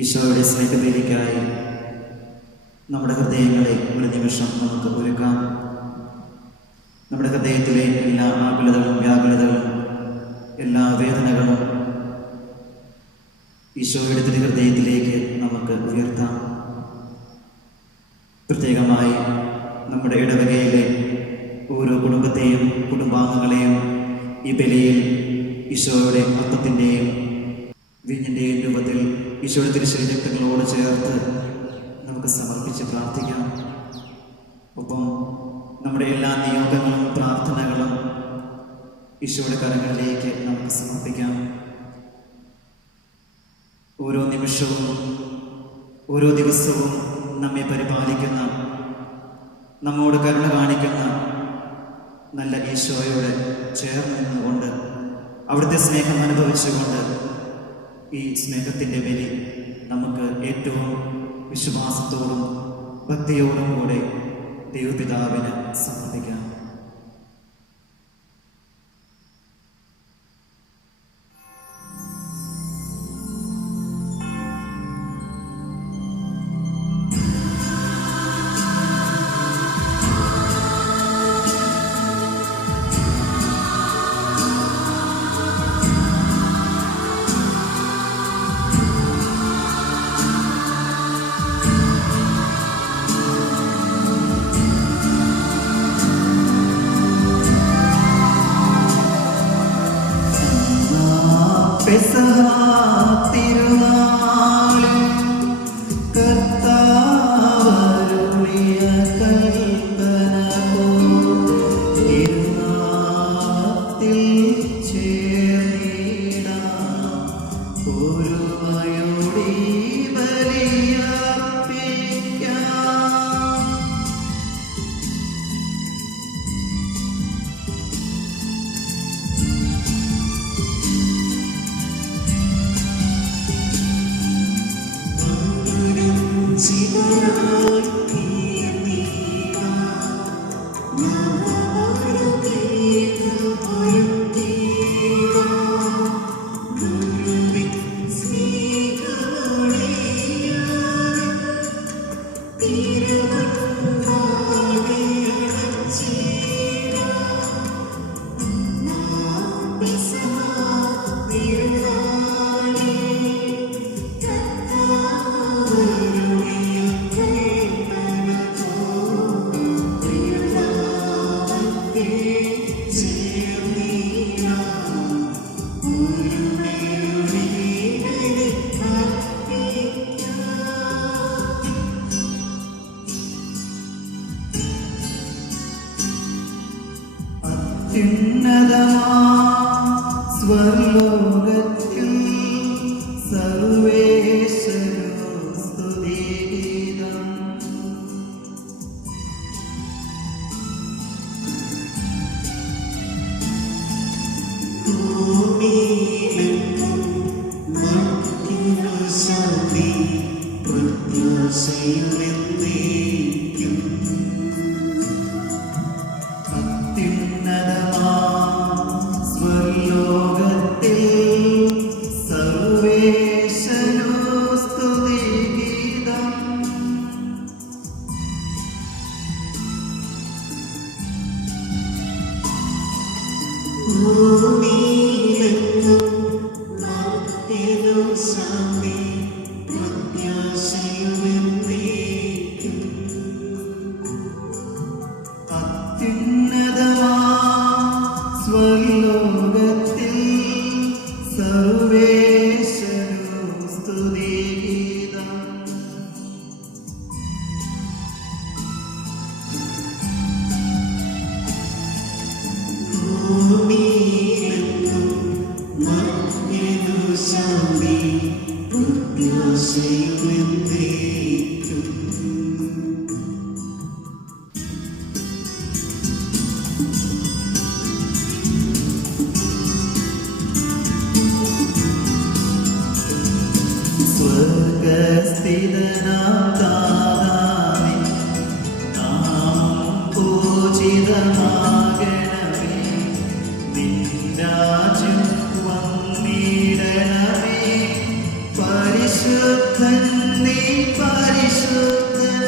ഈശോയുടെ സ്നേഹത്തിലേക്കായി നമ്മുടെ ഹൃദയങ്ങളെ ഒരു നിമിഷം നമുക്ക് ഒരുക്കാം. നമ്മുടെ ഹൃദയത്തിലെ എല്ലാ ആകുലതകളും വ്യാകുലതകളും എല്ലാ വേദനകളും ഈശോയുടെ ഹൃദയത്തിലേക്ക് നമുക്ക് ഉയർത്താം. പ്രത്യേകമായി നമ്മുടെ ഇടവകയിലെ ഓരോ കുടുംബത്തെയും കുടുംബാംഗങ്ങളെയും ഈ ബലിയിൽ ഈശോയുടെ അർത്ഥത്തിൻ്റെയും വീഞ്ഞിൻ്റെയും രൂപത്തിൽ ഈശോയുടെ തിരുശരീരങ്ങളോട് ചേർത്ത് നമുക്ക് സമർപ്പിച്ച് പ്രാർത്ഥിക്കാം. ഒപ്പം നമ്മുടെ എല്ലാ നിയോഗങ്ങളും പ്രാർത്ഥനകളും ഈശോയുടെ കരങ്ങളിലേക്ക് നമുക്ക് സമർപ്പിക്കാം. ഓരോ നിമിഷവും ഓരോ ദിവസവും നമ്മെ പരിപാലിക്കുന്ന, നമ്മോട് കരുണ കാണിക്കുന്ന നല്ല ഈശോയോട് ചേർന്ന് നിന്നുകൊണ്ട് അവിടുത്തെ സ്നേഹം അനുഭവിച്ചുകൊണ്ട് ഈ സ്നേഹത്തിൻ്റെ ബലി നമുക്ക് ഏറ്റവും വിശ്വാസത്തോടും ഭക്തിയോടും കൂടെ ദൈവപിതാവിന് സമർപ്പിക്കാം. സ്വർലോകത്തിൽ സർവേശ്വരോ സ്തുതിഗീതം. ഭൂമിയിലെങ്ങും മർത്യനു ശാന്തി പ്രത്യാശയുമെന്നേക്കും. സ്വർലോകത്തിൽ സർവേശ്വരോ സ്തുതിഗീതം. ഭൂമിയിലെങ്ങും മർത്യനു ശാന്തി പ്രത്യാശയുമെന്നേക്കും. അത്യുന്നതമാ സ്വർലോകത്തിൽ സർവേശ്വരോ സ്തുതിഗീതം. ഭൂമിയിലെങ്ങും മർത്യനു ശാന്തി പ്രത്യാശയുമെന്നേക്കും. സ്വർഗസ്ഥിതനാം താതാവേ, നാമം പൂജിതമാകണമേ. നിൻ രാജ്യം വന്നിടണമേ. പരിശുദ്ധൻ നീ പരിശുദ്ധൻ.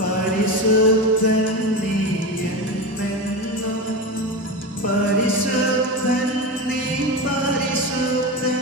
പരിശുദ്ധൻ നീ എന്നെന്നും, പരിശുദ്ധൻ നീ പരിശുദ്ധൻ.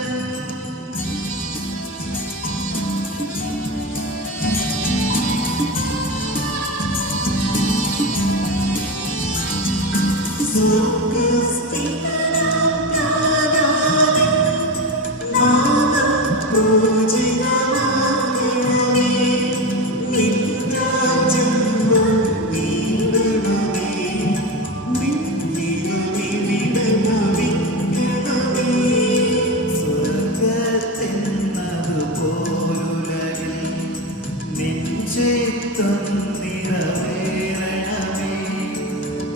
ചിത്തം നിറവേറണമേ.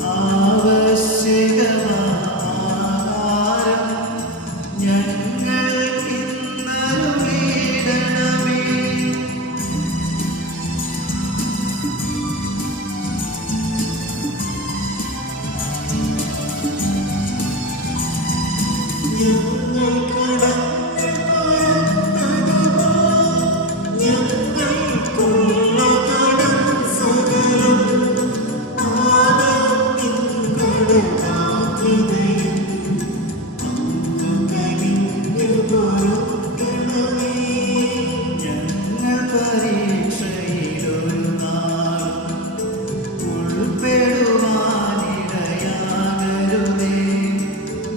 ആവശ്യകമാഹാരം ഞങ്ങൾക്കിന്നരുളിയിടണമേ. ഞങ്ങൾ പരീക്ഷയിലൊരു നാളും ഉൾപ്പെടുവാനിടയാകരുതേ.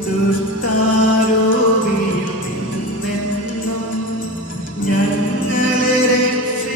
ദുഷ്ടാരൂപിയിൽ നിന്നെന്നും ഞങ്ങളെ രക്ഷിച്ചരുളണമേ.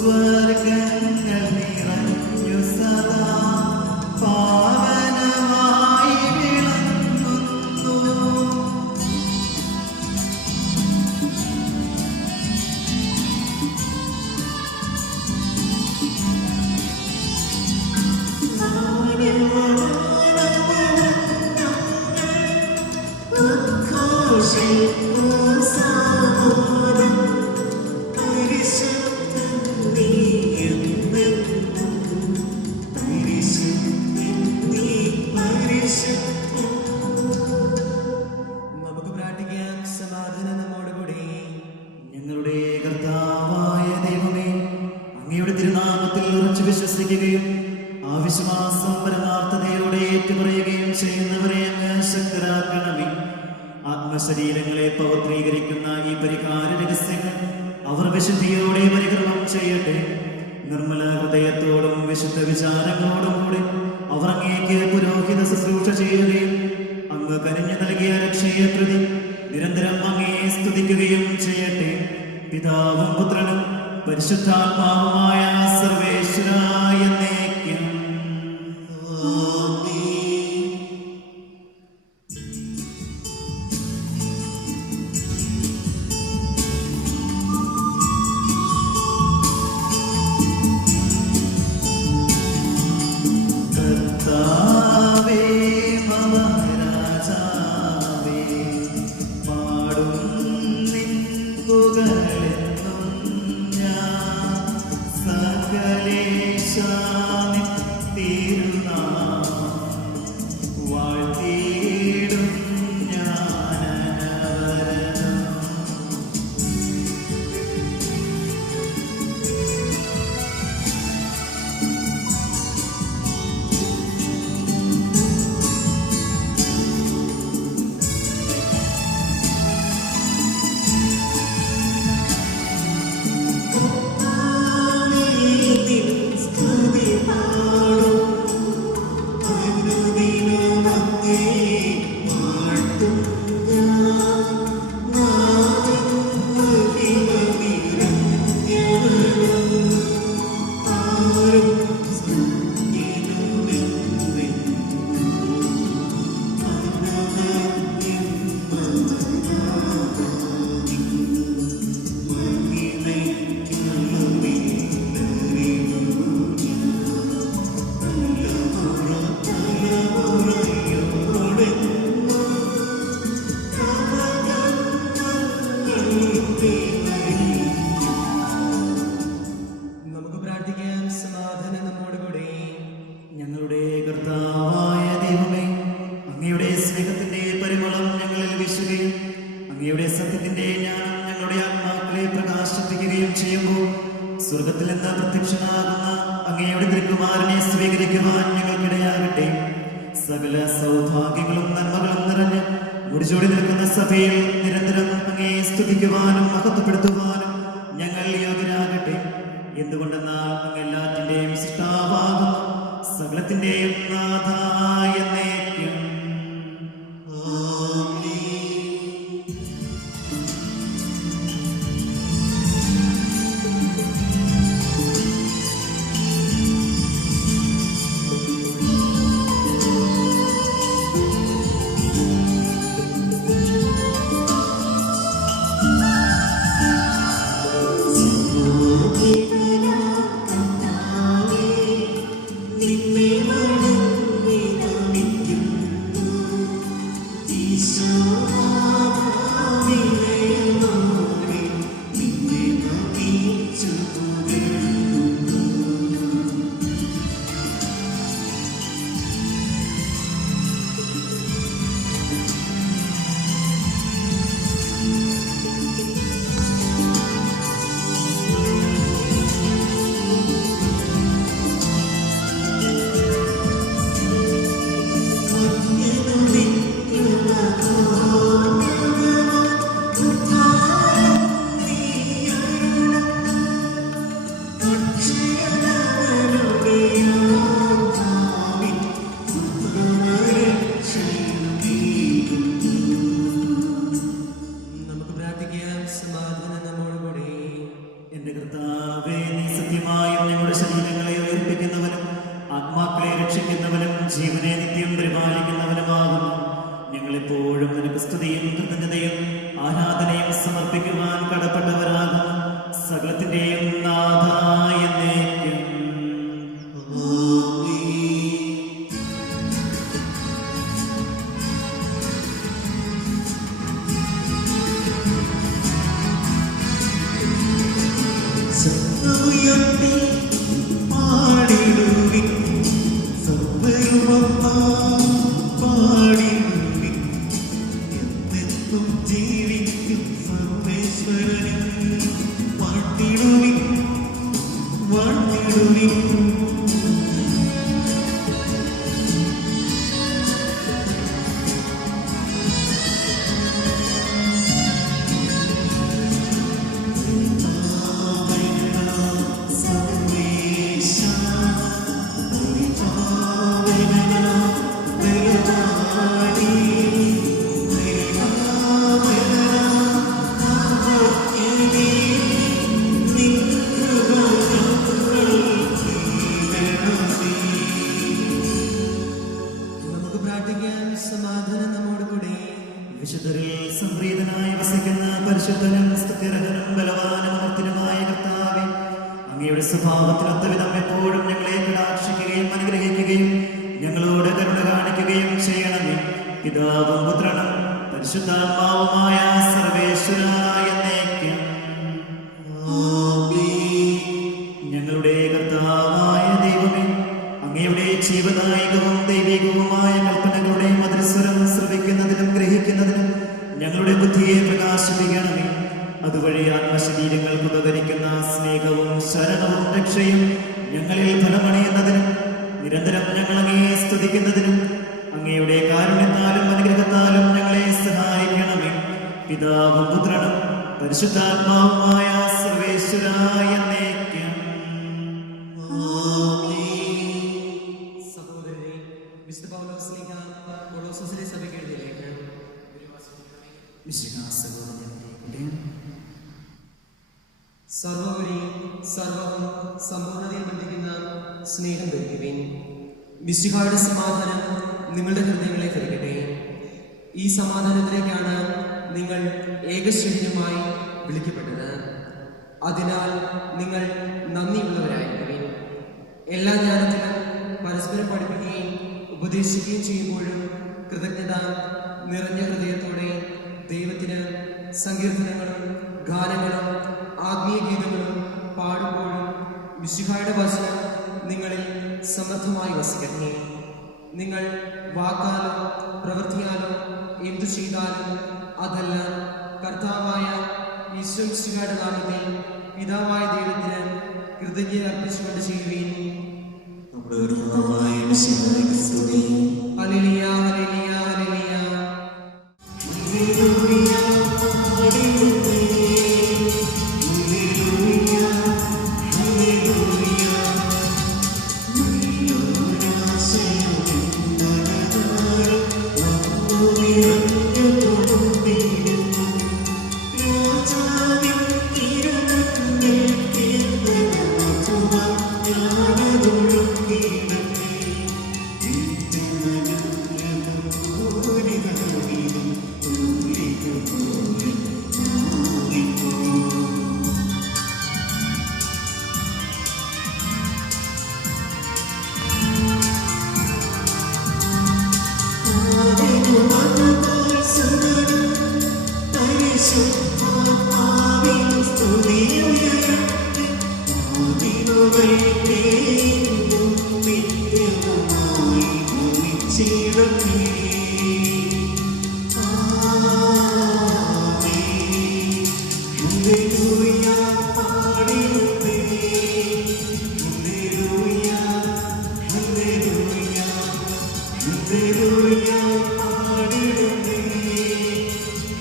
സ്വർഗങ്ങൾ നിറഞ്ഞു സദാ പാവനമായി വിളങ്ങുന്നു. ചൊല്ലുകയും ആ വിശ്വാസം പരമാർത്ഥതയോടെ ഏറ്റുപറയുകയും ചെയ്യുന്നവരെ അങ്ങ് ശക്തരാക്കണമേ. ആത്മശരീരങ്ങളെ പവിത്രീകരിക്കുന്ന ഈ പരിഹാര രഹസ്യങ്ങൾ അവർ വിശുദ്ധിയോടെ പരികർമ്മം ചെയ്യട്ടെ. നിർമ്മല ഹൃദയത്തോടും വിശുദ്ധ വിചാരങ്ങളോടും കൂടി അവർ അങ്ങേക്ക് പുരോഹിത ശുശ്രൂഷ ചെയ്യുകയും അങ്ങ് കനിഞ്ഞു നൽകിയ രക്ഷയെ പ്രതി നിരന്തരം അങ്ങേ സ്തുതിക്കുകയും ചെയ്യട്ടെ. പിതാവും പുത്രനും പരിശുദ്ധാത്മാവുമായ സർവേശ്വരായ എന്നേക്കും. കർത്താവേ മഹാരാജാവേ, പാടും നിൻ പുകഴെന്നും ഞാൻ. സകലേശാ നിൻ തിരുനാമം വാഴ്ത്തിയിടും ഞാൻ അനവരതം. നമുക്ക് പ്രാർത്ഥിക്കാം. സമാധാനം നമ്മോടുകൂടെ. ഞങ്ങളുടെ കർത്താവായ ദൈവമേ, അങ്ങയുടെ സ്നേഹത്തിന്റെ പരിമളം ഞങ്ങളിൽ വീശുകയും അങ്ങയുടെ സത്യത്തിന്റെ ജ്ഞാനം ഞങ്ങളുടെ ആത്മാക്കളെ പ്രകാശിപ്പിക്കുകയും ചെയ്യുമ്പോൾ സ്വർഗത്തിൽ നിന്ന് പ്രത്യക്ഷനാകുന്ന അങ്ങയുടെ തിരുക്കുമാരനെ സ്വീകരിക്കുവാൻ ഞങ്ങൾക്കിടയാകട്ടെ. സകല സൗഭാഗ്യങ്ങളും നന്മകളും നിറഞ്ഞ് മുടിച്ചോടി നിൽക്കുന്ന സഭയിൽ നിരന്തരം അങ്ങയെ സ്തുതിക്കുവാനും മഹത്വപ്പെടുത്തുവാനും ഞങ്ങൾ യോഗ്യരാകട്ടെ. എന്തുകൊണ്ടെന്നാൽ അങ്ങ് എല്ലാറ്റിന്റെയും സൃഷ്ടാവാകുന്നു, സകലത്തിന്റെയും നാഥായ എന്നേക്കും. നമുക്ക് പ്രാർത്ഥിക്കാം. സമാധാനം നമ്മോടുകൂടെ. എന്റെ കർത്താവേ, നീ സത്യമായും ഞങ്ങളുടെ ശരീരങ്ങളെ ഉയർപ്പിക്കുന്നവനും ആത്മാക്കളെ രക്ഷിക്കുന്നവനും ജീവനെ നിത്യം പരിപാലിക്കുന്നവനുമാകുന്നു. ഞങ്ങളെപ്പോഴും നിനക്ക് സ്തുതിയും കൃതജ്ഞതയും ആരാധനയും സമർപ്പിക്കുവാൻ കടപ്പെട്ടവരാകുന്നു. സകലത്തിന്റെയും നാഥായ എന്നേക്കും. ഉയർത്തി പാടിടുവിൻ, സർവ്വരുമൊന്നാം പാടിടുവിൻ. എന്നെന്നും ജീവിക്കും സർവേശ്വരനെ വാഴ്ത്തിടുവിൻ, വാഴ്ത്തിടുവിൻ. അങ്ങയുടെ സ്വഭാവത്തിനൊത്ത വിധം എപ്പോഴും ഞങ്ങളെ കടാക്ഷിക്കുകയും അനുഗ്രഹിക്കുകയും ഞങ്ങളോട് കരുണ കാണിക്കുകയും ചെയ്യണമേ. പിതാവും പുത്രനും പരിശുദ്ധാത്മാവുമായ സർവേശ്വരായ എന്നേക്കും. ഞങ്ങളുടെ കർത്താവായ ദൈവമേ, അങ്ങയുടെ ജീവദായകവും ദൈവികവുമായ കൽപ്പനകളുടെ മധുരസ്വരം ശ്രവിക്കുന്നതിനും ഗ്രഹിക്കുന്നതിനും ഞങ്ങളുടെ ബുദ്ധിയെ പ്രകാശിപ്പിക്കണമേ. അതുവഴി ആത്മശരീരങ്ങൾക്ക് ഉപകരിക്കുന്ന സ്നേഹവും ശരണവും രക്ഷയും ഞങ്ങളിൽ ഫലമണിയുന്നതിനും നിരന്തരം ഞങ്ങൾ അങ്ങയെ സ്തുതിക്കുന്നതിനും അങ്ങയുടെ കാരുണ്യത്താലും അനുഗ്രഹത്താലും ഞങ്ങളെ സഹായിക്കണമേ. പിതാവും പുത്രനും പരിശുദ്ധാത്മാവുമായ സർവേശ്വരായ എന്നേക്കും. സഹോദരനെ, വിശുദ്ധ പൗലോസ് ശ്ലീഹ കൊളോസ്യസിലെ സഭയ്ക്ക് എഴുതിയ ലേഖനം. സർവോപരി സർവവും സമ്പൂർണ്ണതയിൽ ബന്ധിക്കുന്ന സ്നേഹം ധരിക്കുവിൻ. മിശിഹായുടെ സമാധാനം നിങ്ങളുടെ ഹൃദയങ്ങളെ ഭരിക്കട്ടെ. ഈ സമാധാനത്തിലേക്കാണ് നിങ്ങൾ ഏകശരീരമായി വിളിക്കപ്പെട്ടത്. അതിനാൽ നിങ്ങൾ നന്ദിയുള്ളവരായിരിക്കുവിൻ. എല്ലാ ജ്ഞാനത്തിലും പരസ്പരം പഠിപ്പിക്കുകയും ഉപദേശിക്കുകയും ചെയ്യുമ്പോഴും കൃതജ്ഞത നിറഞ്ഞ ഹൃദയത്തോടെ ദൈവത്തിന് സങ്കീർത്തനങ്ങളും ഗാനങ്ങളും ആത്മീയ ഗീതങ്ങളും പാടുമ്പോഴും മിശിഹായുടെ വചനം നിങ്ങളിൽ സമൃദ്ധമായി വസിക്കട്ടെ. നിങ്ങൾ വാക്കാലോ പ്രവൃത്തിയാലോ എന്തു ചെയ്താലും അതെല്ലാം കർത്താവായ ഈശോ മിശിഹായുടെ നാമത്തിൽ പിതാവായ ദൈവത്തിന് കൃതജ്ഞത അർപ്പിച്ചുകൊണ്ട് ചെയ്യുകയും. Hallelujah,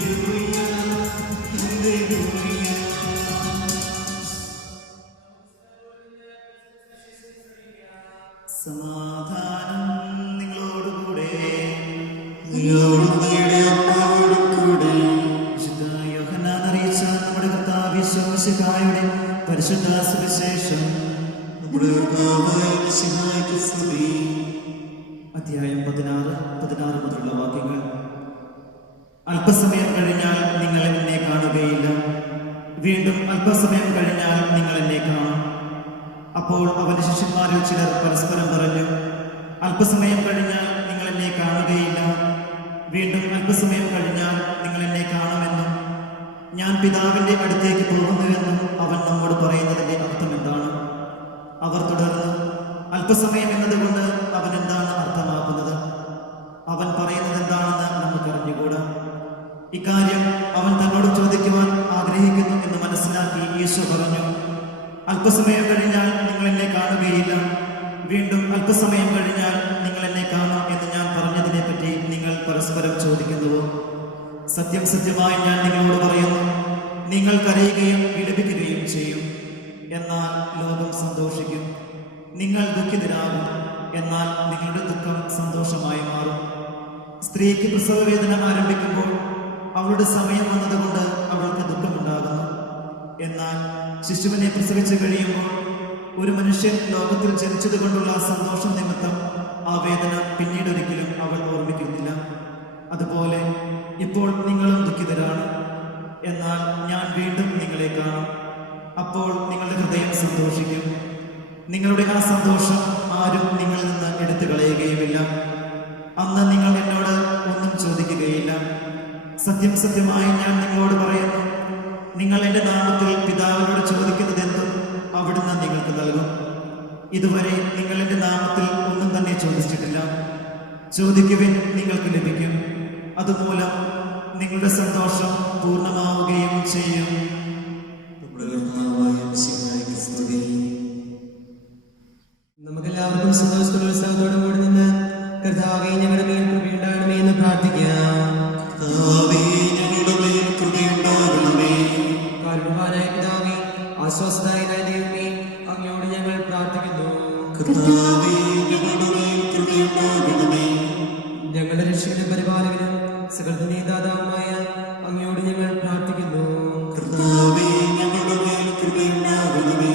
hallelujah, hallelujah. സമാധാനം നിങ്ങളോടുകൂടെ. വിശുദ്ധ യോഹന്നാൻ അറിയിച്ച നമ്മുടെ കർത്താവ് യേശു മിശിഹായുടെ പരിശുദ്ധ സുവിശേഷം. അധ്യായം 16 മുതലുള്ള വാക്യങ്ങൾ. അല്പസമയം കഴിഞ്ഞാൽ നിങ്ങൾ എന്നെ കാണുകയില്ല, വീണ്ടും അല്പസമയം കഴിഞ്ഞാൽ നിങ്ങൾ എന്നെ കാണും. അപ്പോൾ അവന്റെ ശിഷ്യന്മാരിൽ ചിലർ പരസ്പരം പറഞ്ഞു, അല്പസമയം കഴിഞ്ഞാൽ നിങ്ങൾ എന്നെ കാണുകയില്ല, വീണ്ടും അല്പസമയം കഴിഞ്ഞാൽ നിങ്ങൾ എന്നെ കാണുമെന്നും ഞാൻ പിതാവിന്റെ അടുത്തേക്ക് പോകുന്നുവെന്നും അവൻ നമ്മോട് പറയുന്നതിന്റെ അർത്ഥം എന്താണ്? അവർ തുടർന്ന്, അല്പസമയം എന്നതുകൊണ്ട് അവൻ എന്താണ് അർത്ഥമാക്കുന്നത്? അവൻ പറയുന്നത് എന്താണെന്ന് നമുക്കറിഞ്ഞുകൂടാ. ഇക്കാര്യം അവൻ തന്നോട് ചോദിക്കുവാൻ ആഗ്രഹിക്കുന്നു എന്ന് മനസ്സിലാക്കി യേശു പറഞ്ഞു, അല്പസമയം കഴിഞ്ഞാൽ നിങ്ങൾ എന്നെ കാണുകയില്ല, വീണ്ടും അല്പസമയം കഴിഞ്ഞാൽ നിങ്ങൾ എന്നെ കാണും എന്ന് ഞാൻ പറഞ്ഞതിനെ പറ്റി നിങ്ങൾ പരസ്പരം ചോദിക്കുന്നുവോ? സത്യം സത്യമായി ഞാൻ നിങ്ങളോട് പറയുന്നു, നിങ്ങൾ കരയുകയും വിലപിക്കുകയും ചെയ്യും, എന്നാൽ ലോകം സന്തോഷിക്കും. നിങ്ങൾ ദുഃഖിതരാകും, എന്നാൽ നിങ്ങളുടെ ദുഃഖം സന്തോഷമായി മാറും. സ്ത്രീക്ക് പ്രസവവേദന ആരംഭിക്കുമ്പോൾ അവളുടെ സമയം വന്നതുകൊണ്ട് അവൾക്ക് ദുഃഖമുണ്ടാകുന്നു. എന്നാൽ ശിശുവിനെ പ്രസവിച്ചു കഴിയുമ്പോൾ ഒരു മനുഷ്യൻ ലോകത്തിൽ ജനിച്ചതുകൊണ്ടുള്ള സന്തോഷം നിമിത്തം ആ വേദന പിന്നീട് ഒരിക്കലും അവൾ ഓർമ്മിക്കുന്നില്ല. അതുപോലെ ഇപ്പോൾ നിങ്ങളും ദുഃഖിതരാണ്, എന്നാൽ ഞാൻ വീണ്ടും നിങ്ങളെ കാണും, അപ്പോൾ നിങ്ങളുടെ ഹൃദയം സന്തോഷിക്കും. നിങ്ങളുടെ ആ സന്തോഷം ആരും നിങ്ങളിൽ നിന്ന് എടുത്തു കളയുകയുമില്ല. അന്ന് നിങ്ങൾ എന്നോട് ഒന്നും ചോദിക്കുകയില്ല. സത്യം സത്യമായി ഞാൻ നിങ്ങളോട് പറയുന്നു, നിങ്ങൾ എൻ്റെ നാമത്തിൽ പിതാവിനോട് ചോദിക്കുന്നതെന്തും അവിടുന്ന് നിങ്ങൾക്ക് നൽകും. ഇതുവരെ നിങ്ങൾ എൻ്റെ നാമത്തിൽ ഒന്നും തന്നെ ചോദിച്ചിട്ടില്ല. ചോദിക്കുവിൻ, നിങ്ങൾക്ക് ലഭിക്കും. അതുമൂലം നിങ്ങളുടെ സന്തോഷം പൂർണ്ണമാവുകയും ചെയ്യും. നമ്മുടെ കർത്താവായ മിശിഹായ്ക്ക് സ്തുതി. നമുക്കെല്ലാവർക്കും സന്തോഷത്തോടും ഉത്സാഹത്തോടും കൂടി നിന്ന് കർത്താവേ ഞങ്ങളുടെ മേൽ കൃപയുണ്ടാകണമേ എന്ന് പ്രാർത്ഥിക്കാം. കർത്താവേ, ഞങ്ങളുടെ മേൽ കൃപയുണ്ടാകണമേ. കാരുണ്യവാനായ പിതാവേ, ആശ്വാസദായകനായ ദൈവമേ, അങ്ങയോട് ഞങ്ങൾ പ്രാർത്ഥിക്കുന്നു. കർത്താവേ, ഞങ്ങളുടെ മേൽ കൃപയുണ്ടാകണമേ. ഞങ്ങളുടെ രക്ഷകനും പരിപാലകനും സകലത്തിന്റെ ദാതാവുമായ അങ്ങയോട് ഞങ്ങൾ പ്രാർത്ഥിക്കുന്നു. കർത്താവേ, ഞങ്ങളുടെ മേൽ കൃപയുണ്ടാകണമേ.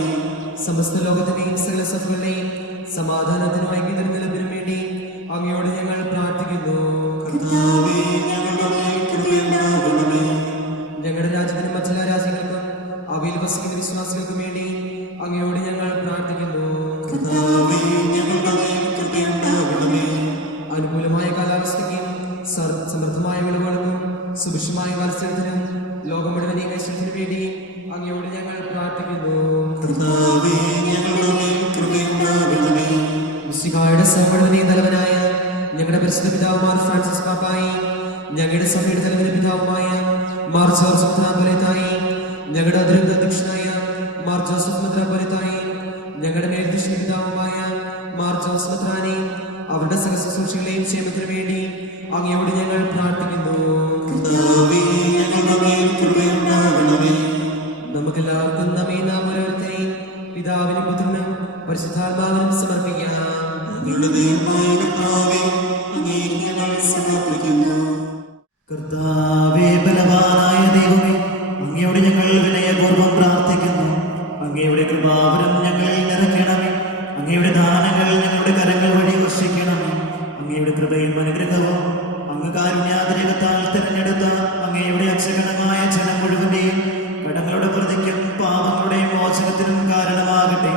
സമസ്ത ലോകത്തിന്റെയും സകല സഭകളുടെയും സമാധാനത്തിനും ഐക്യത്തിനും വേണ്ടി അങ്ങയോട് ഞങ്ങൾ പ്രാർത്ഥിക്കുന്നു. കർത്താവേ, ഞങ്ങളുടെ മേൽ കൃപയുണ്ടാകണമേ. ഞങ്ങളുടെ രാജ്യത്തിനും മറ്റെല്ലാ രാജ്യങ്ങൾക്കും അവയിൽ വസിക്കുന്ന വിശ്വാസികൾക്കും വേണ്ടി അങ്ങയോട് ഞങ്ങൾ പ്രാർത്ഥിക്കുന്നു. കർത്താവേ, ഞങ്ങളുടെ മേൽ കൃപയുണ്ടാകണമേ. അനുകൂലമായ കാലാവസ്ഥയ്ക്കും സമൃദ്ധമായ വിളവുകൾക്കും സുഭിക്ഷമായ മത്സരത്തിനും ലോകം മുഴുവനെയും ഐശ്വര്യത്തിനു വേണ്ടി അങ്ങയോട് ഞങ്ങൾ പ്രാർത്ഥിക്കുന്നു. കർത്താവേ, ഞങ്ങളുടെ മേൽ കൃപയുണ്ടാകണമേ. മിശിഹായുടെ സഹോദരനെയും തലവനായ ഞങ്ങളുടെ പരിശുദ്ധ പിതാവുമാർ ഫ്രാൻസിസ് പാപ്പായി, ഞങ്ങളുടെ സഭയുടെ തലവന്റെ പിതാവുമായ മാർ ജോർജ് മെത്രാപ്പൊലീത്തായി, ഞങ്ങളുടെ അതിരൂപത അധ്യക്ഷനായ മാർ ജോസഫ് മെത്രാപ്പൊലീത്തായി, ഞങ്ങളുടെ മേൽദൃഷ്ടി പിതാവുമായ മാർ ജോസ് മെത്രാനെ അവരുടെ സഹശുശ്രൂഷകളെയും ക്ഷേമത്തിനു വേണ്ടി അങ്ങയോട് ഞങ്ങൾ പ്രാർത്ഥിക്കുന്നു. കർത്താവേ, ഞങ്ങളുടെ മേൽ കൃപയുണ്ടാകണമേ. നമുക്കെല്ലാവർക്കും നമ്മെ നാം ഓരോരുത്തരെയും പിതാവിനും പുത്രനും പരിശുദ്ധാത്മാവിനും സമർപ്പിക്കാം. ഞങ്ങളുടെ ദൈവമായ കർത്താവേ, അങ്ങേക്ക് ഞങ്ങൾ സമർപ്പിക്കുന്നു. കർത്താവേ, ബലവാനായ ദൈവമേ, അങ്ങയോട് ഞങ്ങൾ വിനയപൂർവ്വം പ്രാർത്ഥിക്കുന്നു. അങ്ങയുടെ കൃപാവരം ഞങ്ങളിൽ നിറയ്ക്കണമേ. അങ്ങയുടെ ദാനങ്ങൾ ഞങ്ങളുടെ കരങ്ങൾ വഴി വർഷിക്കണമേ. അങ്ങയുടെ കൃപയും അനുഗ്രഹവും അങ്ങ് കാരുണ്യാതിരകത്താൽ തിരഞ്ഞെടുത്ത അങ്ങയുടെ അക്ഷകണമായ ജനം മുഴുവന്റെയും കടങ്ങളുടെ പ്രതിക്കും പാപങ്ങളുടെ മോചനത്തിനും കാരണമാകട്ടെ.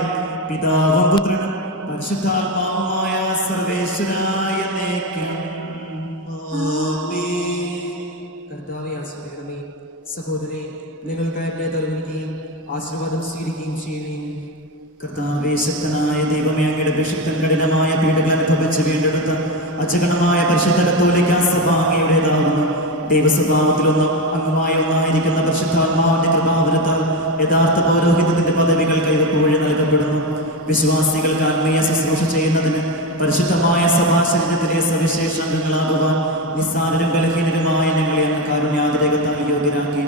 പിതാവും പുത്രനും പരിശുദ്ധാത്മാവുമായ സർവേശ്വരായ എന്നേക്കും. കർത്താവെ ആശ്രയിക്കണമേ. സഹോദരേ, നിങ്ങൾക്കായി തരുകയും ആശീർവാദം സ്വീകരിക്കുകയും ചെയ്യുകയും. കർത്താവേ, ശക്തനായ ദൈവമേ, അങ്ങയുടെ അഭിഷിക്തൻ കഠിനമായ പീഡകൾ അനുഭവിച്ച് വീണ്ടെടുത്ത അജഗണമായ പരിശുദ്ധ കത്തോലിക്കാ സഭ അങ്ങയുടേതാകുന്നു. ദൈവസ്വഭാവത്തിലൊന്നും അംഗമായ ഒന്നായിരിക്കുന്ന പരിശുദ്ധാത്മാവിന്റെ കൃപാവരത്താൽ യഥാർത്ഥ പൗരോഹിത്യത്തിന്റെ പദവികൾ കൈവപ്പ് വഴി നൽകപ്പെടുന്നു. വിശ്വാസികൾക്ക് ആത്മീയ ശുശ്രൂഷ ചെയ്യുന്നതിന് പരിശുദ്ധമായ സഭാശരീരത്തിലെ സവിശേഷ അംഗങ്ങളാകുവാൻ നിസ്സാരരും ബലഹീനരുമായ ഞങ്ങളെ അങ്ങ് കാരുണ്യാതിരകത്താൽ യോഗ്യരാക്കി.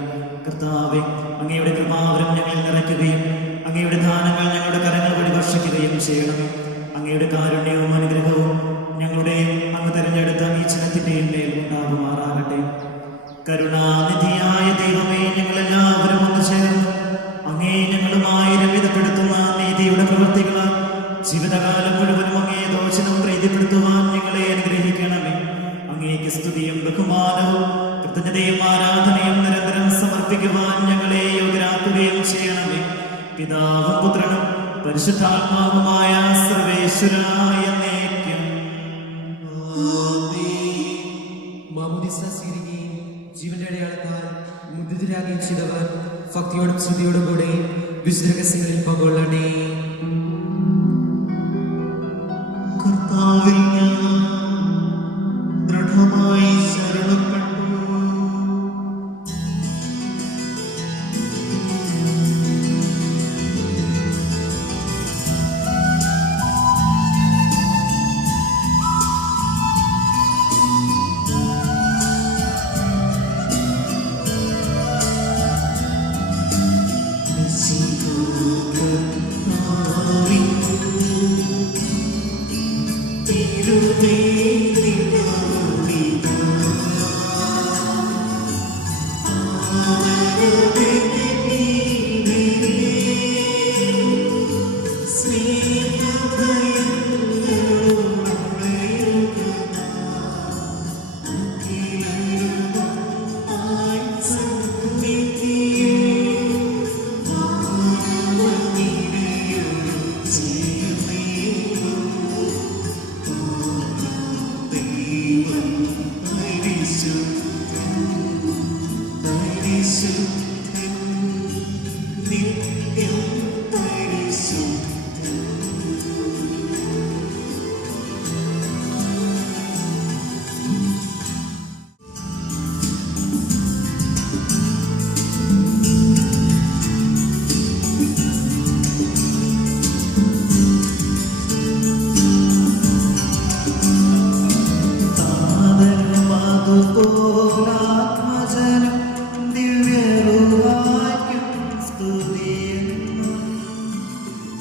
കർത്താവെ, അങ്ങയുടെ കൃപാവരം ഞങ്ങളിൽ നിറയ്ക്കുകയും അങ്ങയുടെ ദാനങ്ങൾ ഞങ്ങളുടെ കരങ്ങൾ വഴി വർഷിക്കുകയും ചെയ്യണമേ. അങ്ങയുടെ കാരുണ്യവും അനുഗ്രഹവും ഞങ്ങളുടെയും അങ്ങ് തെരഞ്ഞെടുത്ത ഈ ജനത്തിന്റെയും മേൽ ഉണ്ടാകുമാറാകട്ടെ. കരുണാനിധിയായ ദൈവമേ, ഞങ്ങളെല്ലാവരും ഒന്ന് ചേർന്ന് അങ്ങേ ഞങ്ങളുമായി രമ്യതപ്പെടുത്തുന്ന നീതിയുടെ പ്രവൃത്തികളാൽ ജീവിതകാലം മുഴുവനും അങ്ങേ ദോഷനും പ്രീതിപ്പെടുത്തുവാൻ ഞങ്ങളെ അനുഗ്രഹിക്കണമേ. അങ്ങേക്ക് സ്തുതിയും ബഹുമാനവും കൃതജ്ഞതയും ആരാധനയും നിരന്തരം സമർപ്പിക്കുവാൻ ഞങ്ങളെ യോഗ്യരാക്കുകയും ചെയ്യണമേ. പിതാവും പുത്രനും പരിശുദ്ധാത്മാവുമായ സർവേശ്വരായ എന്നേക്കും. മാമോദിസ സ്വീകരിക്കുകയും ജീവന്റെ അടയാളത്താൽ മുദ്രിതരാകുകയും ചെയ്തവർ ഭക്തിയോടും ശ്രുതിയോടും കൂടെ വിശുദ്ധ രഹസ്യങ്ങളിൽ പങ്കൊള്ളണേ. കർത്താവിൽ ഞാൻ ദൃഢമായി ശരണപ്പെട്ടു.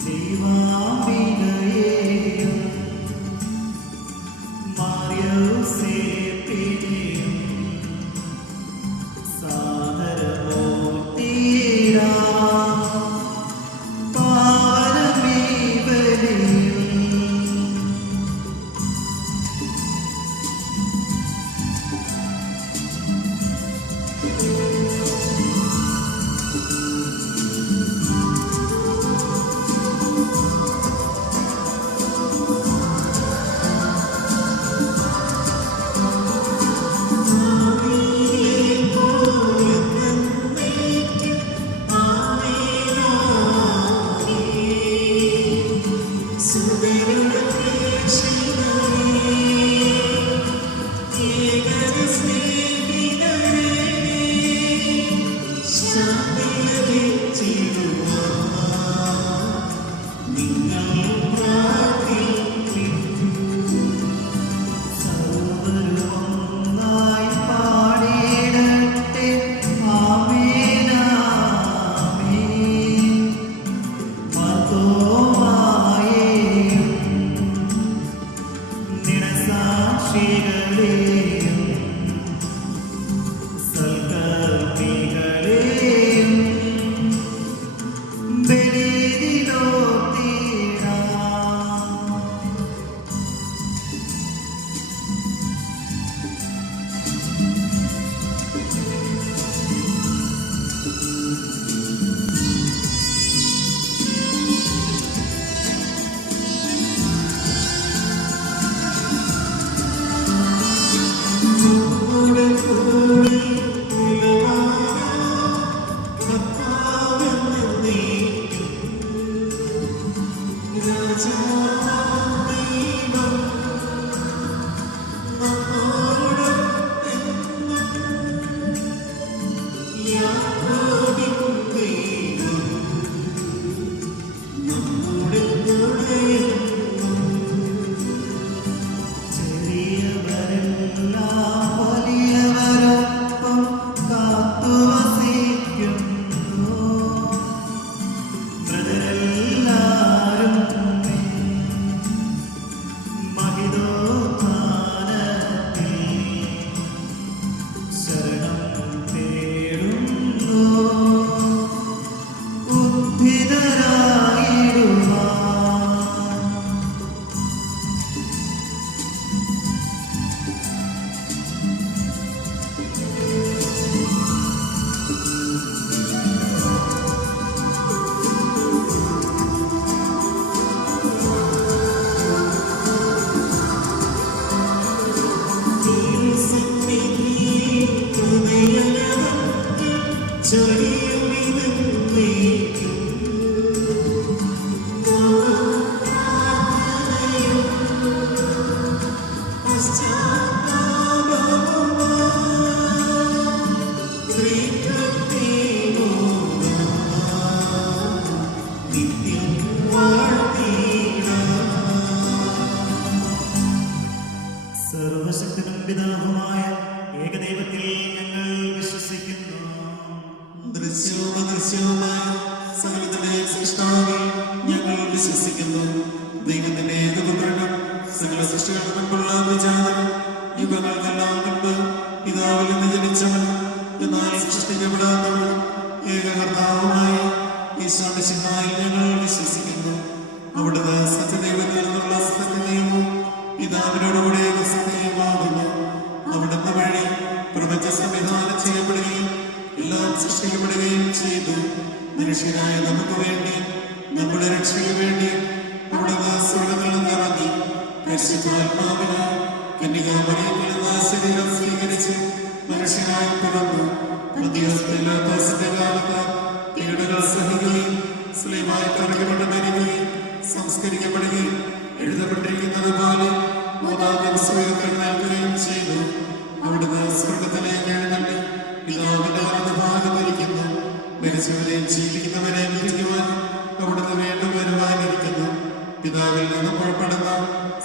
ദൈവാംബികയെയും മാർയോസേപ്പിനെയും സാദരമൂർത്തിയിടാം. പാവനമീവരെയും സർവ്വരുമൊന്നായി പാടിയിടട്ടെ. ആമേൻ, ആമേൻ. മർത്തോമായെയും നിണസാക്ഷികളെയും സൽക്കർമ്മികളെയും ബലിയിലോർത്തിടാം. ചെറിയവരെല്ലാം വലിയവരൊപ്പം കാത്തുവസിക്കുന്നു. മൃതരെല്ലാരും മഹിതോത്ഥാനത്തിൽ ശരണം തേടുന്നു. ഉദ്ധിതരായിടുവാൻ സർവശക്തനും പിതാവുമായ ഏകദൈവത്തിൽ ഞങ്ങൾ വിശ്വസിക്കുന്നു. ദൃശ്യവും അദൃശ്യവുമായ സകലത്തിന്റെ സൃഷ്ടാവിൽ ഞങ്ങൾ വിശ്വസിക്കുന്നു. ദൈവത്തിന്റെ ഏകപുത്രനും സകല സൃഷ്ടികൾക്ക് മുൻപുള്ള വിചാരം യുഗങ്ങൾക്കെല്ലാം മുൻപ് പിതാവിൽ നിന്ന് ജനിച്ചവനും എന്നാൽ സൃഷ്ടിക്കപ്പെടാത്തവനും ഏകകർത്താവുമായ ഈശോമിശിഹായിൽ ഞങ്ങൾ വിശ്വസിക്കുന്നു. അവിടുന്ന് സത്യദൈവത്തിൽ നിന്നുള്ള സത്യദൈവവും പിതാവിനോടുകൂടെ സത്യമാകുന്നു. അവിടുന്ന് വഴി പ്രപഞ്ച സംവിധാനം ചെയ്യപ്പെടുകയും എല്ലാം സൃഷ്ടിക്കപ്പെടുകയും ചെയ്തു. മനുഷ്യരായ നമുക്ക് വേണ്ടി നമ്മുടെ രക്ഷയ്ക്ക് വേണ്ടി അവിടുന്ന് സ്വർഗ്ഗത്തിൽ നിന്നിറങ്ങി പരിശുദ്ധാത്മാവിന് കന്യകാമറിയത്തിൽ നിന്ന് ശരീരം സ്വീകരിച്ച് മനുഷ്യനായി പിറന്നു. മധ്യസ്ഥിന്റെ കാലത്ത് പീഡകൾ സഹിക്കുകയും സ്ലീമായി തറയ്ക്കപ്പെട്ട് മരിക്കുകയും സംസ്കരിക്കപ്പെടുകയും എഴുതപ്പെട്ടിരിക്കുന്നത് പോലെ മൂന്നാം ദിവസം ഉയർത്തെഴുന്നേൽക്കുകയും ചെയ്തു. അവിടുന്ന് സ്വർഗ്ഗത്തിലേക്ക് എഴുന്നള്ളി പിതാവിന്റെ വലതുഭാഗത്തിരിക്കുന്നു. മരിച്ചവരെയും ജീവിക്കുന്നവരെയും വിധിക്കുവാൻ അവിടുന്ന് വീണ്ടും വരുവാനിരിക്കുന്നു. പിതാവിൽ നിന്ന് പുറപ്പെടുന്ന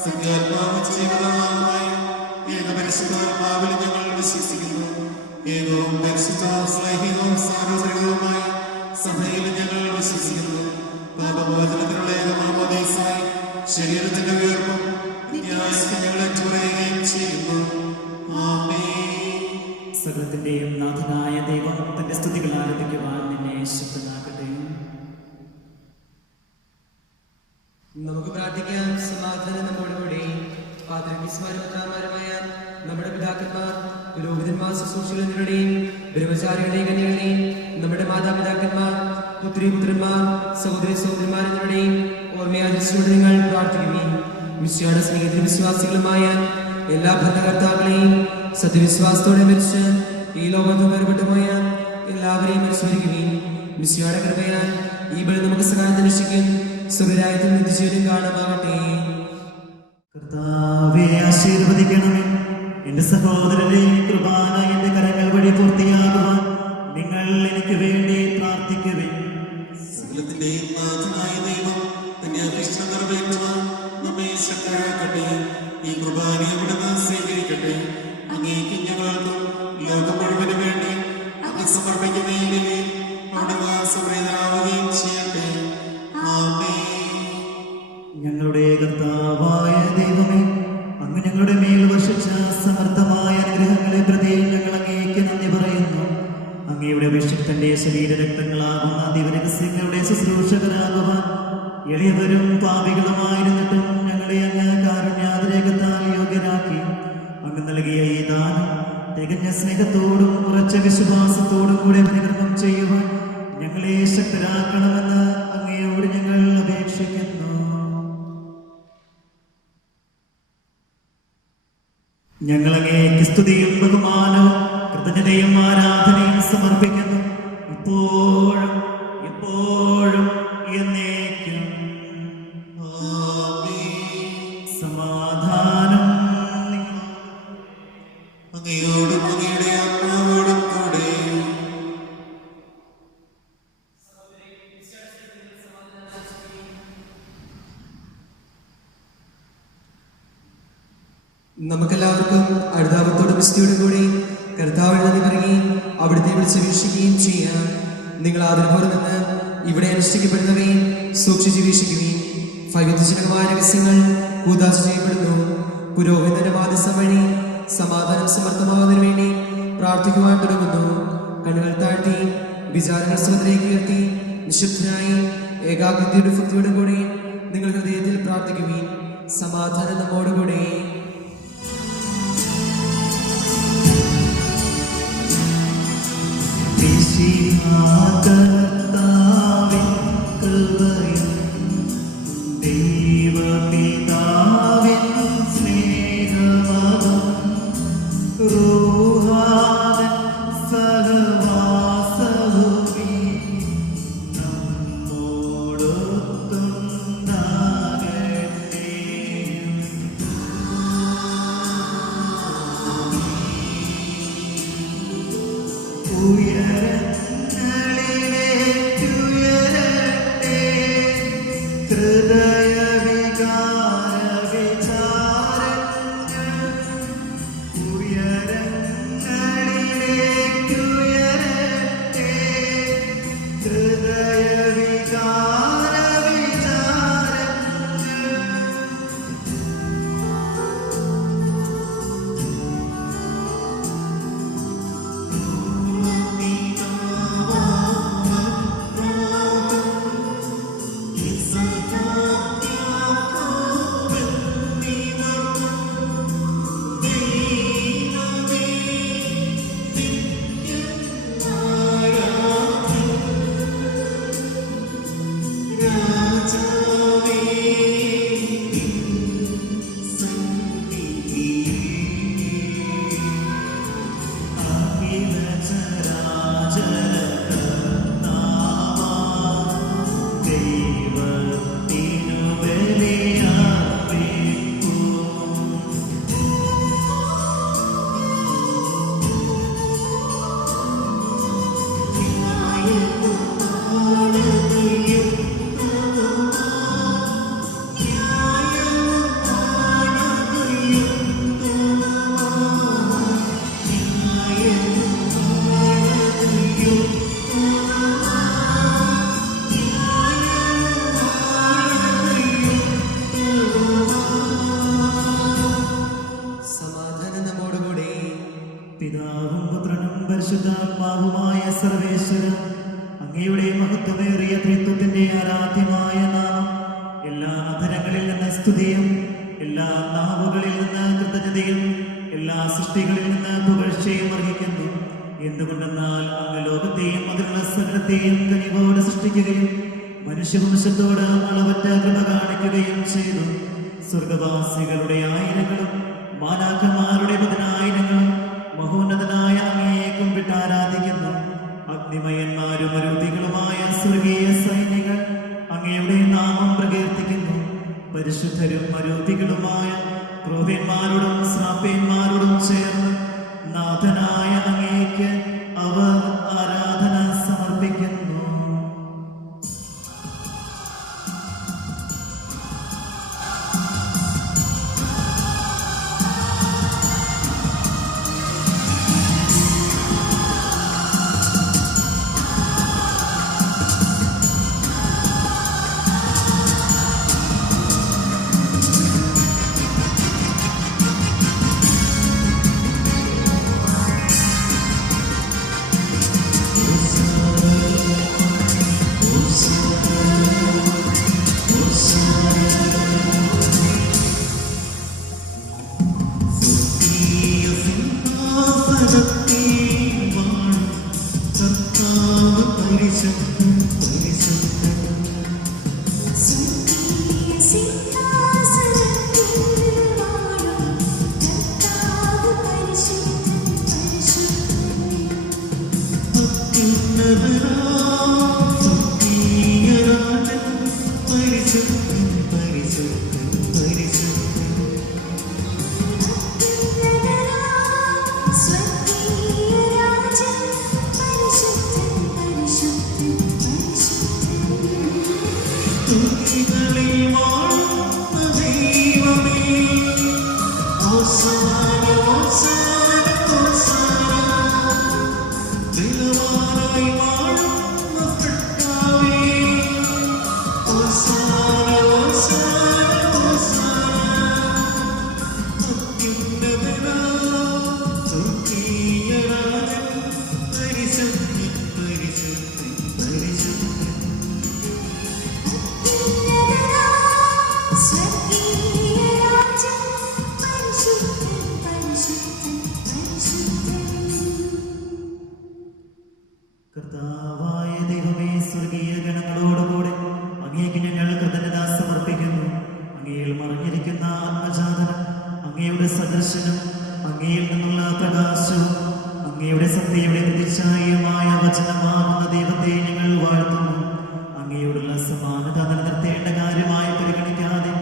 സംഖ്യാത്മാവ് ജീവനാഥമായ ഏകപരിശുദ്ധാത്മാവിൽ ഞങ്ങൾ വിശ്വസിക്കുന്നു. ഏകവും പരിശുദ്ധവും സ്നേഹികവും സാർവത്രികവുമായ സഭയിൽ ഞങ്ങൾ വിശ്വസിക്കുന്നു. പാപമോചനത്തിനുള്ള ഏകമാമോദീസായി ശരീരത്തിന്റെ ഉയർപ്പും ഞങ്ങളെ ചുറയുകയും ചെയ്യുന്നു. ആമേൻ. സകലത്തിന്റെയും നാഥനായ ദൈവം തന്റെ സ്തുതികൾ ആരംഭിക്കുവാൻ നിന്നെ ശക്തനാകട്ടെ. നമുക്ക് പ്രാർത്ഥിക്കാം. സമാധാനം നമ്മോടുകൂടി. പാത്രമാരുമായ നമ്മുടെ പിതാക്കന്മാർ, പുരോഹിതന്മാർ, ശുശ്രൂഷകളുടെയും ബ്രഹ്മചാരികളുടെയും കന്യകളുടെയും നമ്മുടെ മാതാപിതാക്കന്മാർ, പുത്രിപുത്രന്മാർ, സഹോദരി സഹോദരന്മാർ എന്നിവരുടെയും ഓർമ്മയാദരിച്ചുകൊണ്ട് നിങ്ങൾ പ്രാർത്ഥിക്കുകയും മിശിഹായുടെ സ്നേഹത്തിൽ വിശ്വാസികളുമായ എല്ലാ ഭരണകർത്താക്കളെയും സത്യവിശ്വാസത്തോടെ മരിച്ച് ഈ ലോകത്ത് വേർപെട്ടുപോയ എല്ലാവരെയും അനുസ്മരിക്കുകയും മിശിഹായുടെ കൃപയാൽ ഈ ബലി നമുക്ക് സഹായം രക്ഷിക്കും സ്വർഗ്ഗരാജ്യത്തിൽ നിത്യജീവനും കാണുമാകട്ടെ. കർത്താവേ, ആശീർവദിക്കണമേ. എന്റെ സഹോദരരെ, കൃപാന എന്റെ കരങ്ങൾ വഴി പൂർത്തിയാകുവാൻ നിങ്ങൾ എനിക്ക് വേണ്ടി പ്രാർത്ഥിക്കുവിൻ. സകലത്തിന്റെയും നാഥനായ ദൈവം തന്റെ അഭിഷ്ടം നിറവേറ്റുവാൻ നമ്മെ ശക്തരാക്കട്ടെ. ഈ കുർബാന അവിടുന്ന് സ്വീകരിക്കട്ടെ. അങ്ങേക്ക് ഞങ്ങൾക്കും ലോകം മുഴുവന് വേണ്ടി അങ്ങ് സമർപ്പിക്കുന്ന ഈ ബലിയിൽ അവിടുന്ന് സംപ്രീതനാവുകയും ചെയ്യട്ടെ. ആമേൻ. ഞങ്ങളുടെ കർത്താവായ ദൈവമേ, അങ്ങ് ഞങ്ങളുടെ മേൽ വർഷിച്ച സമർത്ഥമായ അനുഗ്രഹങ്ങളെ പ്രതി ഞങ്ങൾ അങ്ങേക്ക് നന്ദി പറയുന്നു. അങ്ങയുടെ അഭിഷിക്തന്റെ ശരീരരക്തങ്ങളാകുന്ന ദിവരഹസ്യങ്ങളുടെ ശുശ്രൂഷകരാകുവാൻ എളിയവരും പാപികളുമായിരുന്നിട്ടും ഞങ്ങളെ അങ്ങ് കാരുണ്യാതിരേകത്താൽ യോഗ്യരാക്കി. അങ്ങ് നൽകിയ ഈ ദാനം തികഞ്ഞ സ്നേഹത്തോടും ഉറച്ച വിശ്വാസത്തോടും കൂടെ പരികർമ്മം ചെയ്യുവാൻ ഞങ്ങളെ ശക്തരാക്കണമെന്ന് അങ്ങയോട് ഞങ്ങൾ അപേക്ഷിക്കുന്നു. ഞങ്ങൾ അങ്ങേക്ക് സ്തുതിയും ബഹുമാനവും കൃതജ്ഞതയും ആരാധനയും സമർപ്പിക്കുന്നു, ഇപ്പോഴും എപ്പോഴും എന്നേക്കും. സമാധാനം അങ്ങയോടും അങ്ങയുടെ ആത്മാവോടും കൂടെ. നമുക്കെല്ലാവർക്കും അടുത്താപത്തോടും വിശുദ്ധിയോടും കൂടി കർത്താവിൽ നന്ദി പറയുകയും അവിടുത്തെ വിളിച്ച് വീക്ഷിക്കുകയും ചെയ്യാം. നിങ്ങൾ ആദരവോടെ നിന്ന് ഇവിടെ അനുഷ്ഠിക്കപ്പെടുന്നവയും സൂക്ഷിച്ച് വീക്ഷിക്കുകയും വൈവിധ്യജനകമായ രഹസ്യങ്ങൾ കൂദാശ ചെയ്യപ്പെടുന്നു. പുരോഹിതന്റെ ബാധ്യസ്ഥ വഴി സമാധാനം സമർത്ഥമാകുന്നതിന് വേണ്ടി പ്രാർത്ഥിക്കുവാൻ തുടങ്ങുന്നു. കണ്ണുകൾ താഴ്ത്തി വിചാരങ്ങൾ സ്വതന്ത്രേക്ക് ഉയർത്തി നിശബ്ദനായി ഏകാഗ്രതയുടെ ഭക്തിയോടും കൂടി നിങ്ങൾ ഹൃദയത്തിൽ പ്രാർത്ഥിക്കുകയും സമാധാനം നമ്മോടുകൂടെ. കർത്താവിൻ കൃപയും ദൈവപിതാവിൻ സ്നേഹമതും റൂഹാദൻ സഹവാസവുമീ നമ്മോടൊത്തുണ്ടാകട്ടെ. ഉയരങ്ങളിലേക്കുയരട്ടെ ഹൃദയവികാര വിചാരങ്ങൾ. ഉയരങ്ങളിലേക്കുയരട്ടെ ഹൃദയവികാര വിചാരങ്ങൾ. It's സ്തുതിയും എല്ലാ നാവുകളിൽ നിന്ന് കൃതജ്ഞതയും എല്ലാ സൃഷ്ടികളിൽ നിന്ന് പുകഴ്ചയും അർഹിക്കുന്നു. എന്തുകൊണ്ടെന്നാൽ അങ്ങ് ലോകത്തെയും അതിലുള്ള സകലത്തെയും കനിവോടെ സൃഷ്ടിക്കുകയും മനുഷ്യവംശത്തോട് അളവറ്റ കൃപ കാണിക്കുകയും ചെയ്തു. സ്വർഗവാസികളുടെ ആയിരങ്ങളും മാലാഖമാരുടെ 10,000-ങ്ങളും മഹോന്നതനായ അങ്ങയെ കുമ്പിട്ട് ആരാധിക്കുന്നു. അഗ്നിമയന്മാരും അരൂപികളുമായ സ്വർഗീയ സൈന്യങ്ങൾ അങ്ങയുടെ നാമം പ്രകീർത്തിക്കുന്നു. പരിശുദ്ധരും അരൂപികളുമായ ക്രോവ്യന്മാരോടും ശ്രാപ്യന്മാരോടും ചേർന്ന് നാഥനായ അങ്ങേക്ക് അവർ ആരാധന സമർപ്പിക്കുന്നു. കർത്താവായ ദൈവമേ, സ്വർഗീയ ഗണങ്ങളോടുകൂടെ അങ്ങേക്ക് ഞങ്ങൾ കൃതജ്ഞത സമർപ്പിക്കുന്നു. അങ്ങയിൽ മറിഞ്ഞിരിക്കുന്ന ആത്മജാതനം, അങ്ങയുടെ സദർശനം, അങ്ങയിൽ നിന്നുള്ള പ്രകാശവും അങ്ങയുടെ സത്യയുടെ പ്രതിച്ഛായയുമായ വചനമാകുന്ന ദൈവത്തെ ഞങ്ങൾ വാഴ്ത്തുന്നു. അങ്ങയോടുള്ള സമാനത നിലനിർത്തേണ്ട കാര്യമായി പരിഗണിക്കാതെ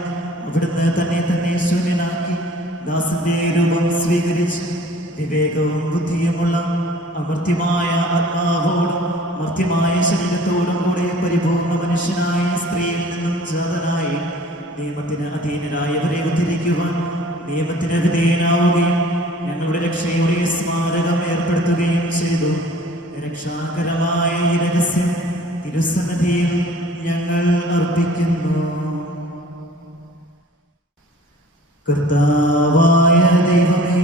അവിടുന്ന് തന്നെ ശൂന്യനാക്കി ദാസന്റെ രൂപം സ്വീകരിച്ച് വിവേകവും ബുദ്ധിയുമുള്ള അമർത്യമായ ആത്മാവോടും മർത്യമായ ശരീരത്തോടും കൂടെ പരിപൂർണ മനുഷ്യനായി സ്ത്രീയിൽ നിന്നും ജാതനായി നിയമത്തിന് അധീനരായവരെ ഉദ്ധരിക്കുവാൻ നിയമത്തിന് വിധേയനാവുകയും ഞങ്ങളുടെ രക്ഷയുടെ സ്മാരകം ഏർപ്പെടുത്തുകയും ചെയ്തു. രക്ഷാകരമായ ഈ രഹസ്യം തിരുസന്നിധിയിൽ ഞങ്ങൾ അർപ്പിക്കുന്നു. കർത്താവായ ദൈവമേ,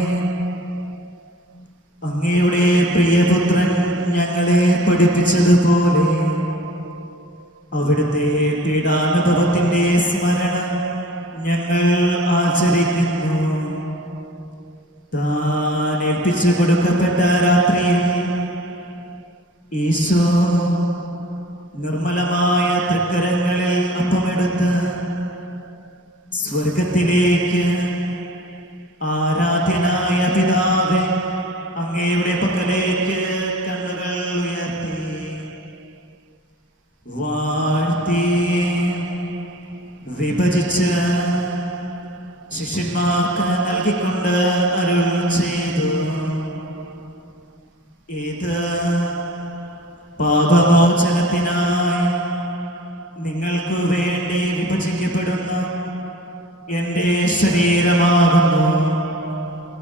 അങ്ങയുടെ പ്രിയപുത്രൻ ഞങ്ങളെ പഠിപ്പിച്ചതുപോലെ അവിടുത്തെ പീഡാനുഭവത്തിന്റെ സ്മരണ ഞങ്ങൾ ആചരിക്കുന്നു. താൻ ഏൽപ്പിച്ചു കൊടുക്കപ്പെട്ട രാത്രിയിൽ ഈശോ നിർമ്മലമായ തൃക്കരങ്ങളിൽ അപ്പമെടുത്ത് സ്വർഗത്തിലേക്ക് ആരാധ്യനായ പിതാവേ, അങ്ങയുടെ പക്കലേക്ക് കണ്ണുകൾ ഉയർത്തി വാഴ്ത്തി വിഭജിച്ച് ശിഷ്യന്മാർക്ക് നൽകിക്കൊണ്ട് അരുൾ ചെയ്തു, ഇത് പാപമോചനത്തിനായി നിങ്ങൾക്ക് വേണ്ടി വിഭജിക്കപ്പെടുന്ന എന്റെ ശരീരമാകുന്നു.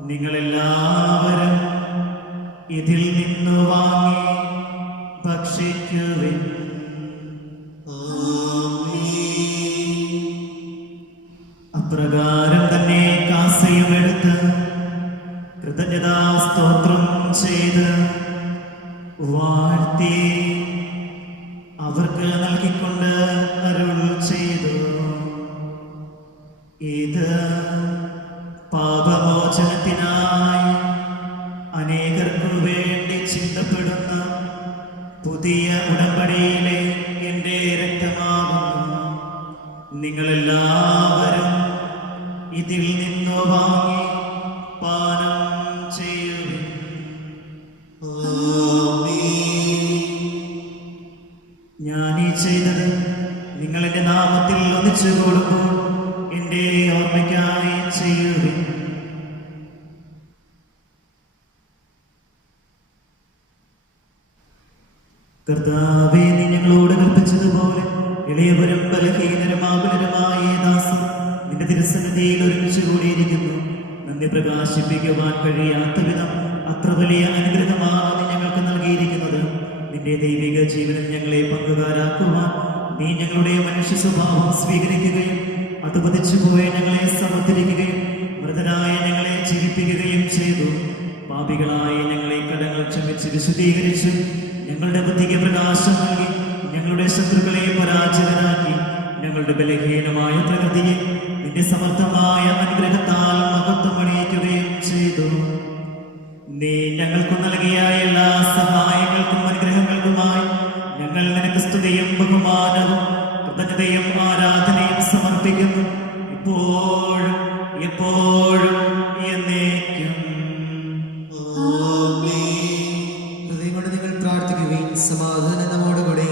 നിങ്ങളെല്ലാവരും ഇതിൽ നിന്ന് വാങ്ങി ഭക്ഷിക്കുവിൻ. അപ്രകാരം തന്നെ കാസയും എടുത്ത് കൃതജ്ഞതാ സ്തോത്രം ചെയ്ത് വാഴ്ത്തി അവർക്ക് നൽകിക്കൊണ്ട് അരുൾ ചെയ്തു, ഇത് പാപമോചനത്തിനായി അനേകർക്കു വേണ്ടി ചിന്തപ്പെടുന്ന പുതിയ ഉടമ്പടിയിലെ എൻ്റെ രക്തമാകുന്നു. നിങ്ങളെല്ലാവരും ഇതിൽ നിന്നു വാങ്ങി പാനം ചെയ്യുവിൻ. ഞാനീ ചെയ്തത് നിങ്ങൾ എൻ്റെ നാമത്തിൽ ഒന്നിച്ചു കൊടുക്കുമ്പോൾ എൻ്റെ ഓർമ്മയ്ക്കായി ചെയ്യുവിൻ. കർത്താവേ, നീ ഞങ്ങളോട് കൽപ്പിച്ചതുപോലെ ഇളയവരും ബലഹീനരും ആകുലരുമായ ദാസർ നിന്റെ തിരുസന്നിധിയിൽ ഒരുമിച്ച് കൂടിയിരിക്കുന്നു. നന്ദി പ്രകാശിപ്പിക്കുവാൻ കഴിയാത്ത വിധം അത്ര വലിയ അനുഗ്രഹമാണ് നീ ഞങ്ങൾക്ക് നൽകിയിരിക്കുന്നത്. നിന്റെ ദൈവിക ജീവനിൽ ഞങ്ങളെ പങ്കുകാരാക്കുവാൻ നീ ഞങ്ങളുടെ മനുഷ്യ സ്വഭാവം സ്വീകരിക്കുകയും അതുപതിച്ചു പോയ ഞങ്ങളെ സമർപ്പിക്കുകയും മൃതരായ ഞങ്ങളെ ജീവിപ്പിക്കുകയും ചെയ്തു. പാപികളായ ഞങ്ങളെ കടങ്ങൾ ക്ഷമിച്ച് വിശുദ്ധീകരിച്ചു ഞങ്ങളുടെ ബുദ്ധിക്ക് പ്രകാശം നൽകി ഞങ്ങളുടെ ശത്രുക്കളെ പരാജിതരാക്കി ഞങ്ങളുടെ ബലഹീനമായ പ്രകൃതിയെ നിന്റെ സമർത്ഥമായ അനുഗ്രഹത്താൽ മഹത്വമണിയിക്കുകയും ചെയ്തു. നീ ഞങ്ങൾക്ക് നൽകിയ എല്ലാ സഹായങ്ങൾക്കും അനുഗ്രഹങ്ങൾക്കുമായി ഞങ്ങൾ നിനക്ക് സ്തുതിയും ബഹുമാനവും കൃതജ്ഞതയും ആരാധനയും സമർപ്പിക്കുന്നു, ഇപ്പോഴും എപ്പോഴും എന്നേക്കും. ഹൃദയം കൊണ്ട് നിങ്ങൾ പ്രാർത്ഥിക്കുകയും സമാധാനം നമ്മോടുകൂടെ.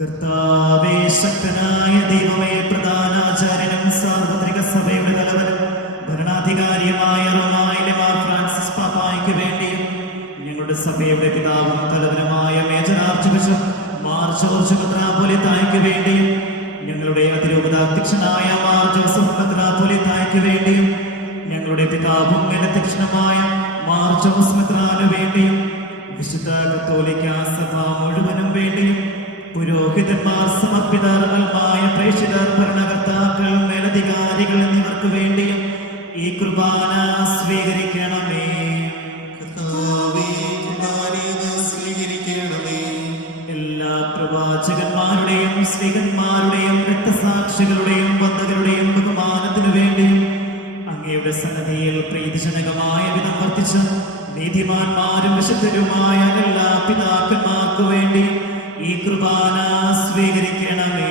കർത്താവേ, ശക്തനായ ദൈവമേ, പ്രധാനാചാര്യനും സാർവത്രിക സഭയുടെ തലവനും ഭരണാധികാരിയുമായ റോമായിലെ മാർ ഫ്രാൻസിസ് പാപ്പായ്ക്ക് വേണ്ടിയും ഞങ്ങളുടെ സഭയുടെ പിതാവും തലവനുമായ major archbishop Mar George മെത്രാപ്പോലീത്തായ്ക്ക് വേണ്ടിയും ഞങ്ങളുടെ അതിരൂപതാധ്യക്ഷനായ മാർ ജോസഫ് മെത്രാപ്പോലീത്തായ്ക്ക് വേണ്ടിയും ഞങ്ങളുടെ പിതാവും മേലധ്യക്ഷനുമായ മാർ ജോസ് മെത്രാനു വേണ്ടിയും വിശുദ്ധ കത്തോലിക്ക സഭ മുഴുവനും വേണ്ടിയും പുരോഹിതന്മാർ, സമർപ്പിതർ, അൽമായ പ്രേക്ഷിതർ, ഭരണകർത്താക്കൾ, മേലധികാരികൾ എന്നിവർക്ക് വേണ്ടിയും ഈ കുർബാന സ്വീകരിക്കണമേ. എല്ലാ പ്രവാചകന്മാരുടെയും സ്ത്രീകന്മാരുടെയും രക്തസാക്ഷികളുടെയും ബന്ധകളുടെയും ബഹുമാനത്തിനു വേണ്ടിയും അങ്ങയുടെ സന്നദ്ധിയിൽ പ്രീതിജനകമായ വിധം വർത്തിച്ച നീതിമാന്മാരും വിശുദ്ധരുമായ എല്ലാ പിതാക്കന്മാർക്കു വേണ്ടി ഈ കുർബാന സ്വീകരിക്കണമേ.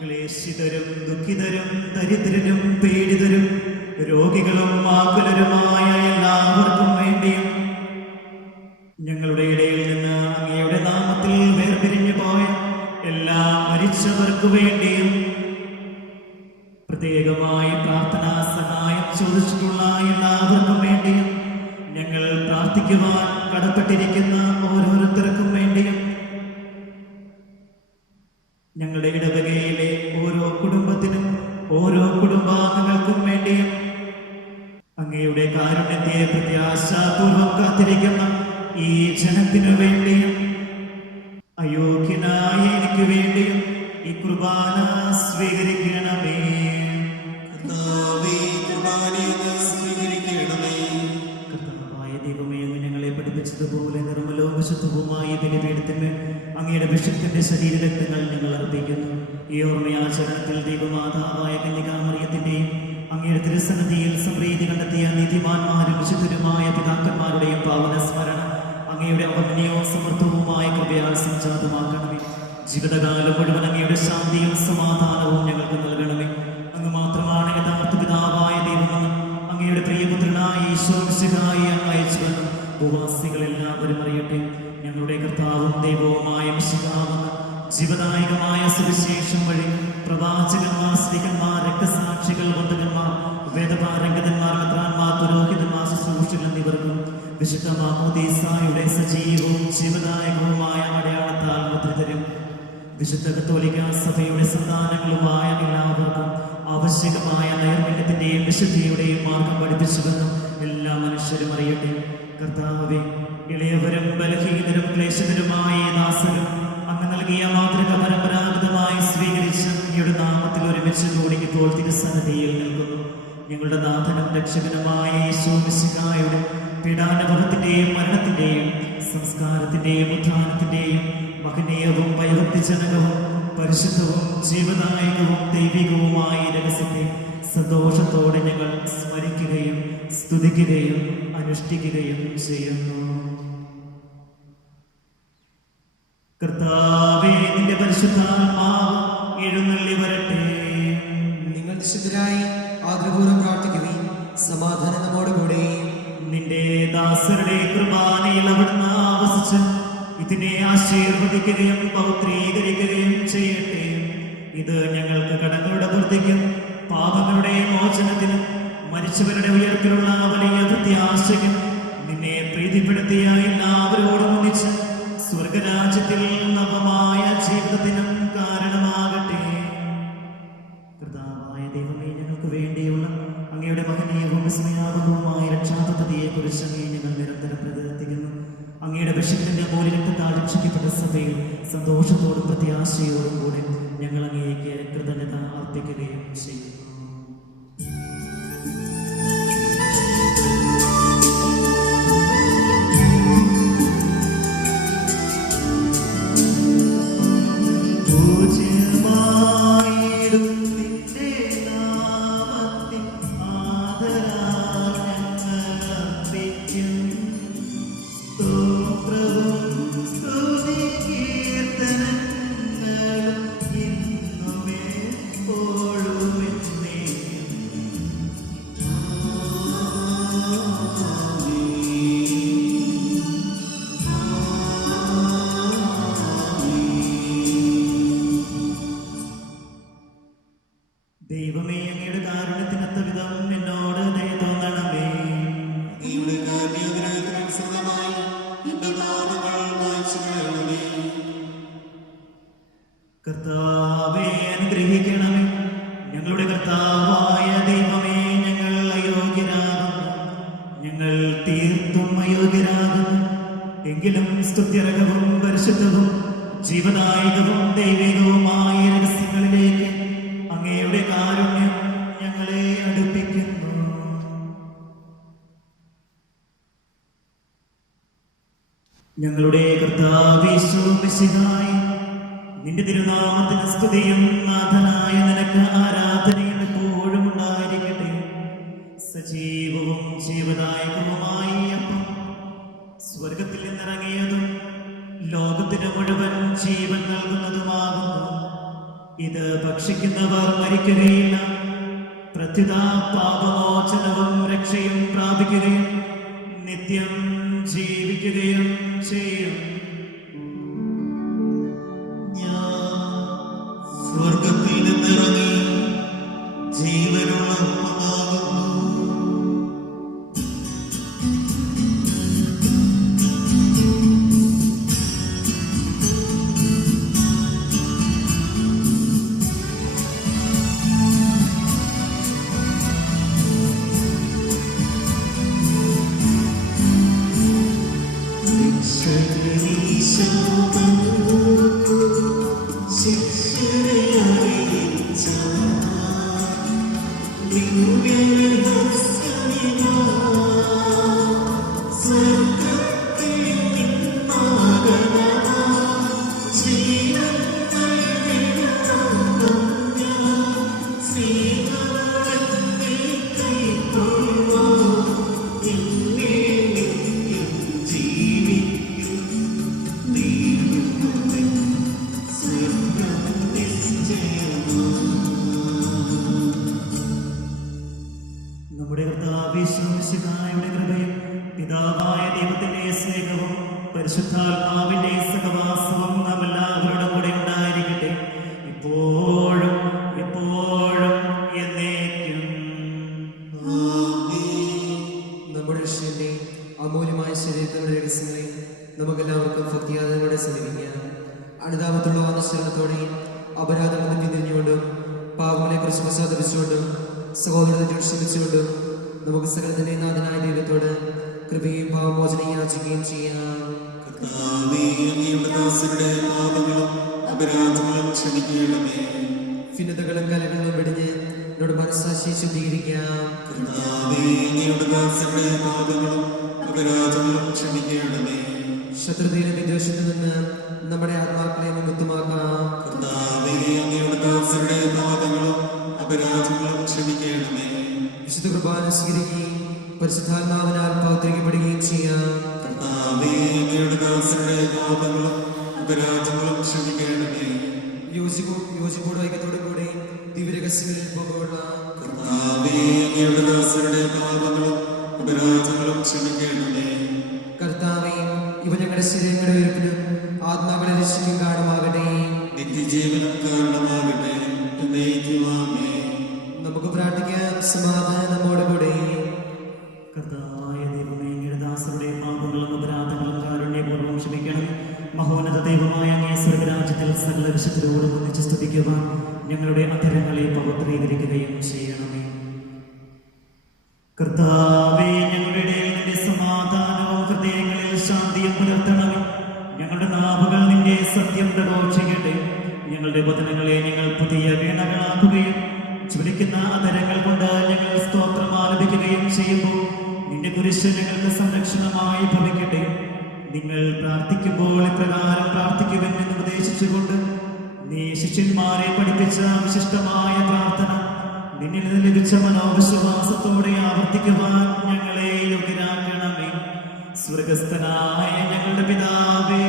ക്ലേശിതരും ദുഃഖിതരും ദരിദ്രരും പീഡിതരും രോഗികളും ആകുലരുമായ എല്ലാവർക്കും വേണ്ടിയും ഞങ്ങളുടെ ഇടയിൽ നിന്ന് അങ്ങയുടെ നാമത്തിൽ വേർപിരിഞ്ഞു പോയ എല്ലാ മരിച്ചവർക്കു വേണ്ടിയും പ്രത്യേകമായി പ്രാർത്ഥനാ സഹായം ചോദിച്ചിട്ടുള്ള എല്ലാവർക്കും വേണ്ടിയും ഞങ്ങൾ പ്രാർത്ഥിക്കുവാൻ കടപ്പെട്ടിരിക്കുന്ന ഓരോരുത്തർക്കും വേണ്ടിയും ഞങ്ങളുടെ ഇടവകയിലെ ഓരോ കുടുംബത്തിനും ഓരോ കുടുംബാംഗങ്ങൾക്കും വേണ്ടിയും അങ്ങയുടെ കാരുണ്യത്തെ പ്രത്യാശാപൂർവം കാത്തിരിക്കുന്ന ഈ ജനത്തിനു വേണ്ടിയും അയോഗ്യനായ എനിക്ക് വേണ്ടിയും ഈ കുർബാന സ്വീകരിക്കണമേ. കർത്താവായ ദൈവമേ, അങ്ങ് ഞങ്ങളെ പഠിപ്പിച്ചതുപോലെ നിർമ്മലവും വിശുദ്ധവുമായ ബലിപീഠത്തിന്മേൽ അങ്ങയുടെ വിശുദ്ധന്റെ ശരീരരക്തങ്ങൾ ഞങ്ങൾ അർപ്പിക്കുന്നു. ഈ ഓർമ്മയാചരണത്തിൽ ദൈവമാതാവായ കന്യകാമറിയത്തിന്റെയും അങ്ങയുടെ തിരുസന്നിധിയിൽ സംപ്രീതി കണ്ടെത്തിയ നീതിമാന്മാരും വിശുദ്ധരുമായ പിതാക്കന്മാരുടെയും പാവന സ്മരണ അങ്ങയുടെ അവജ്ഞയോ സമർത്ഥവുമായ കൃപയാൽ സംജാതമാക്കണമേ. ജീവിതകാലം മുഴുവൻ അങ്ങയുടെ ശാന്തിയും സമാധാനവും ഞങ്ങൾക്ക് നൽകണമേ. അങ്ങ് മാത്രമാണ് യഥാർത്ഥ പിതാവായ ദൈവമെന്ന് അങ്ങയുടെ പ്രിയപുത്രനായ ഈശോ മിശിഹായെ അങ്ങ് അയച്ചുവെന്ന് ഭൂവാസികളെല്ലാവരും അറിയട്ടെ. ഞങ്ങളുടെ കർത്താവും ദൈവവുമായ മിശിഹാവെന്ന് ജീവദായകമായ സുവിശേഷം വഴി പ്രവാചകന്മാർ, സ്ത്രീകന്മാർ, രക്തസാക്ഷികൾ, വന്ദകന്മാർ, വേദപാരംഗതന്മാർ, മെത്രാന്മാർ, പുരോഹിതന്മാർ, ശുശ്രൂഷകൾ എന്നിവർക്കും വിശുദ്ധ മാമോദീസായുടെ സജീവവും ജീവദായകവുമായ അടയാളത്താൽ മുദ്രിതരും വിശുദ്ധ കത്തോലിക്ക സഭയുടെ സന്താനങ്ങളുമായ എല്ലാവർക്കും ആവശ്യകമായ നൈർമല്യത്തിന്റെയും വിശുദ്ധിയുടെയും മാർഗം പഠിപ്പിച്ചുവെന്നും എല്ലാ മനുഷ്യരും അറിയട്ടെ. കർത്താവേ, ഇളയവരും ബലഹീനരും ക്ലേശിതരുമായ ദാസരും അങ്ങ് നൽകിയ മാതൃക പരമ്പരാഗതമായി സ്വീകരിച്ച് അങ്ങയുടെ നാമത്തിൽ ഒരുമിച്ച് കൂടി ഇപ്പോൾ തിരുസന്നിധിയിൽ നിൽക്കുന്നു. ഞങ്ങളുടെ നാഥനും രക്ഷകനുമായ യേശു മിശിഹായുടെ പീഡാനുഭവത്തിന്റെയും മരണത്തിന്റെയും സംസ്കാരത്തിന്റെയും ഉത്ഥാനത്തിന്റെയും മഹനീയവും ഭയഭക്തിജനകവും പരിശുദ്ധവും ജീവദായകവും ദൈവികവുമായ രഹസ്യത്തെ സന്തോഷത്തോടെ ഞങ്ങൾ സ്മരിക്കുകയും സ്തുതിക്കുകയും അനുഷ്ഠിക്കുകയും ചെയ്യുന്നു. കർത്താവേ, നിന്റെ പരിശുദ്ധാത്മാവ് എഴുന്നള്ളി വരട്ടെ. നിങ്ങൾ നിശബ്ദരായി ആദരപൂർവ്വം പ്രാർത്ഥിക്കുകയും സമാധാനം നമ്മോടുകൂടെ. നിന്റെ ദാസരുടെ കുർബാനയിൽ അവിടുന്ന് ആവസിച്ച് ഇതിനെ ആശീർവദിക്കുകയും പൗത്രീകരിക്കുകയും ചെയ്യട്ടെ. ഇത് ഞങ്ങൾക്ക് കടങ്ങളുടെ പൂർത്തിക്കും പാപങ്ങളുടെ മോചനത്തിനും മരിച്ചവരുടെ ഉയർപ്പിലുള്ള വലിയ പ്രത്യാശയ്ക്കും നിന്നെ പ്രീതിപ്പെടുത്തിയ എല്ലാവരോടും ഒന്നിച്ച് സ്വർഗരാജ്യത്തിൽ നവമായ ജീവിതത്തിനും കാരണമാകട്ടെ. കർത്താവായ ദൈവമേ, ഞങ്ങൾക്ക് വേണ്ടിയുള്ള അങ്ങയുടെ മഹനീയവും വിസ്മയാവകവുമായ രക്ഷാപദ്ധതിയെ കുറിച്ച് അങ്ങേ ഞങ്ങൾ നിരന്തരം പ്രകീർത്തിക്കുന്നു. അങ്ങയുടെ വിശുദ്ധന്റെ പോലെ രക്തത്താൽ രക്ഷിക്കപ്പെട്ട സഭയിൽ സന്തോഷത്തോടും പ്രത്യാശയോടും കൂടെ ഞങ്ങൾ അങ്ങേക്ക് കൃതജ്ഞത അർപ്പിക്കുകയും ചെയ്യുന്നു. ദൈവമേ, അങ്ങയുടെ കാരുണ്യത്തിനൊത്ത വിധം എന്നോട് ദയ തോന്നണമേ. അങ്ങയുടെ കാരുണ്യാഗ്രഹത്തിനനുസൃതമായി എന്റെ പാപങ്ങൾ മായ്ച്ചു കളയണമേ. കർത്താവേ, അനുഗ്രഹിക്കണമേ. ഞങ്ങളുടെ കർത്താവായ ദൈവമേ, ഞങ്ങൾ അയോഗ്യരാകുന്നു, ഞങ്ങൾ തീർത്തും അയോഗ്യരാകുന്നു. എങ്കിലും സ്തുത്യർഹവും പരിശുദ്ധവും ജീവദായകവും ദൈവികവുമായ രഹസ്യങ്ങളിലേക്ക് അങ്ങയുടെ കാരുണ്യം ഞങ്ങളെ അടുപ്പിക്കുന്നു. ഞങ്ങളുടെ കർത്താവീശോ മിശിഹായേ, നിന്റെ തിരുനാമത്തിന് സ്തുതിയും നാഥനായ നിനക്ക് ആരാധനയും എപ്പോഴും ഉണ്ടായിരിക്കട്ടെ. സജീവവും ജീവദായകവുമായ അപ്പം സ്വർഗത്തിൽ നിന്നിറങ്ങിയതും ലോകത്തിന് മുഴുവൻ ജീവൻ നൽകുന്നതുമാകുന്നു. ഇത് ഭക്ഷിക്കുന്നവർ മരിക്കുകയില്ല, പ്രത്യുത പാപമോചനവും രക്ഷയും പ്രാപിക്കുകയും നിത്യം ജീവിക്കുകയും ചെയ്യും. സ്വർഗത്തിൽ നിന്നിറങ്ങി ജീവനുള്ള അപ്പമാകുന്നു. നമ്മുടെ കർത്താവിശ്വസിഹായുടെ കൃപയും പിതാവായ ദൈവത്തിന്റെ സ്നേഹവും പരിശുദ്ധാത്മാവിന്റെ സഹവാസവും നാം എല്ലാവരുടെ കൂടെ ഉണ്ടായിരിക്കട്ടെ, ഇപ്പോഴും എപ്പോഴും എന്നേക്കും. നമ്മുടെ രക്ഷയുടെ അമൂല്യമായ ശരീരത്തിലുള്ള രഹസ്യങ്ങളെ നമുക്കെല്ലാവർക്കും ഭക്തിയാദനയോടെ സമീപിക്കാം. അനുതാപത്തുള്ള അനുസരണത്തോടെയും അപരാധങ്ങൾ പിന്തിരിഞ്ഞുകൊണ്ടും പാപങ്ങളെ കുറിച്ച് പശ്ചാത്തപിച്ചുകൊണ്ടും സഹോദരത്തെ ക്ഷമിച്ചുകൊണ്ടും നമുക്ക് സകലത്തിന്റെ നാഥനായ ദൈവത്തോട് കൃപയും പാപമോചനം യാചിക്കുകയും ചെയ്യാം. കർത്താവേ, അങ്ങയുടെ ദാസരുടെ പാപങ്ങളും അപരാധങ്ങളും ക്ഷമിക്കണമേ. ഭിന്നതകളും കലകളും വെടിഞ്ഞ് എന്നോട് മനസ്സാക്ഷിയെ ശുദ്ധീകരിക്കാം. കർത്താവേ, അങ്ങയുടെ ദാസരുടെ പാപങ്ങളും അപരാധങ്ങളും ക്ഷമിക്കണമേ. ശത്രുതയിലും വിദ്വേഷത്തിൽ നിന്ന് നമ്മുടെ ആത്മാക്കളെ മുക്തമാക്കി അപരാധങ്ങളും ക്ഷമിക്കണമേ. യോജിപ്പോടും ഐക്യത്തോടും കൂടി ദിവ്യരഹസ്യങ്ങളിൽ പോകുള്ള കർത്താവേ, അങ്ങയുടെ ദാസരുടെ പാപങ്ങളും അപരാധങ്ങളും ക്ഷമിക്കണമേ. കർത്താവേ, ഇവ ഞങ്ങളുടെ ശരീരങ്ങളുടെ ഉയർപ്പിനും ആത്മാക്കളെ രക്ഷിക്കും കാരണമാകട്ടെ. നിത്യജീവനം കാരണമാകട്ടെ. എന്നേക്കും ആമേൻ. നമുക്ക് പ്രാർത്ഥിക്കാം. സമാധാനം നമ്മോടുകൂടെ. കർത്താവായ ദൈവമേ, അങ്ങയുടെ ദാസരുടെ പാപങ്ങളും അപരാധങ്ങളും കാരുണ്യപൂർവ്വം ക്ഷമിക്കണം. മഹോന്നത ദൈവമായ അങ്ങേ സ്വർഗരാജ്യത്തിൽ സകല വിശുദ്ധരോടും ഒന്നിച്ച് സ്തുതിക്കുവാൻ ഞങ്ങളുടെ അധരങ്ങളെ പവിത്രീകരിക്കുകയും ചെയ്യണമേ. കർത്താവേ, ഞങ്ങളുടെ ഇടയിൽ നിന്റെ സമാധാനവും ഹൃദയങ്ങളിൽ ശാന്തിയും പുലർത്തണമേ. ഞങ്ങളുടെ നാവുകൾ നിന്റെ സത്യം പ്രഘോഷിക്കട്ടെ. ഞങ്ങളുടെ വചനങ്ങളെ ഞങ്ങൾ പുതിയ വീണകളാക്കുകയും ജ്വലിക്കുന്ന അധരങ്ങൾ കൊണ്ട് ഞങ്ങൾ സ്തോത്രം ആലപിക്കുകയും ചെയ്യുമ്പോൾ നിന്റെ കുരിശ് ഞങ്ങൾക്ക് സംരക്ഷണമായി ഭവിക്കട്ടെ. നിങ്ങൾ പ്രാർത്ഥിക്കുമ്പോൾ ഇപ്രകാരം പ്രാർത്ഥിക്കുമെന്ന് നിർദ്ദേശിച്ചുകൊണ്ട് നീ ശിഷ്യന്മാരെ പഠിപ്പിച്ച വിശിഷ്ടമായ പ്രാർത്ഥന നിന്നിൽ നിന്ന് ലഭിച്ച മനോവിശ്വാസത്തോടെ ആവർത്തിക്കുവാൻ ഞങ്ങളെ യോഗ്യരാക്കണമേ. സ്വർഗസ്ഥനായ ഞങ്ങളുടെ പിതാവേ,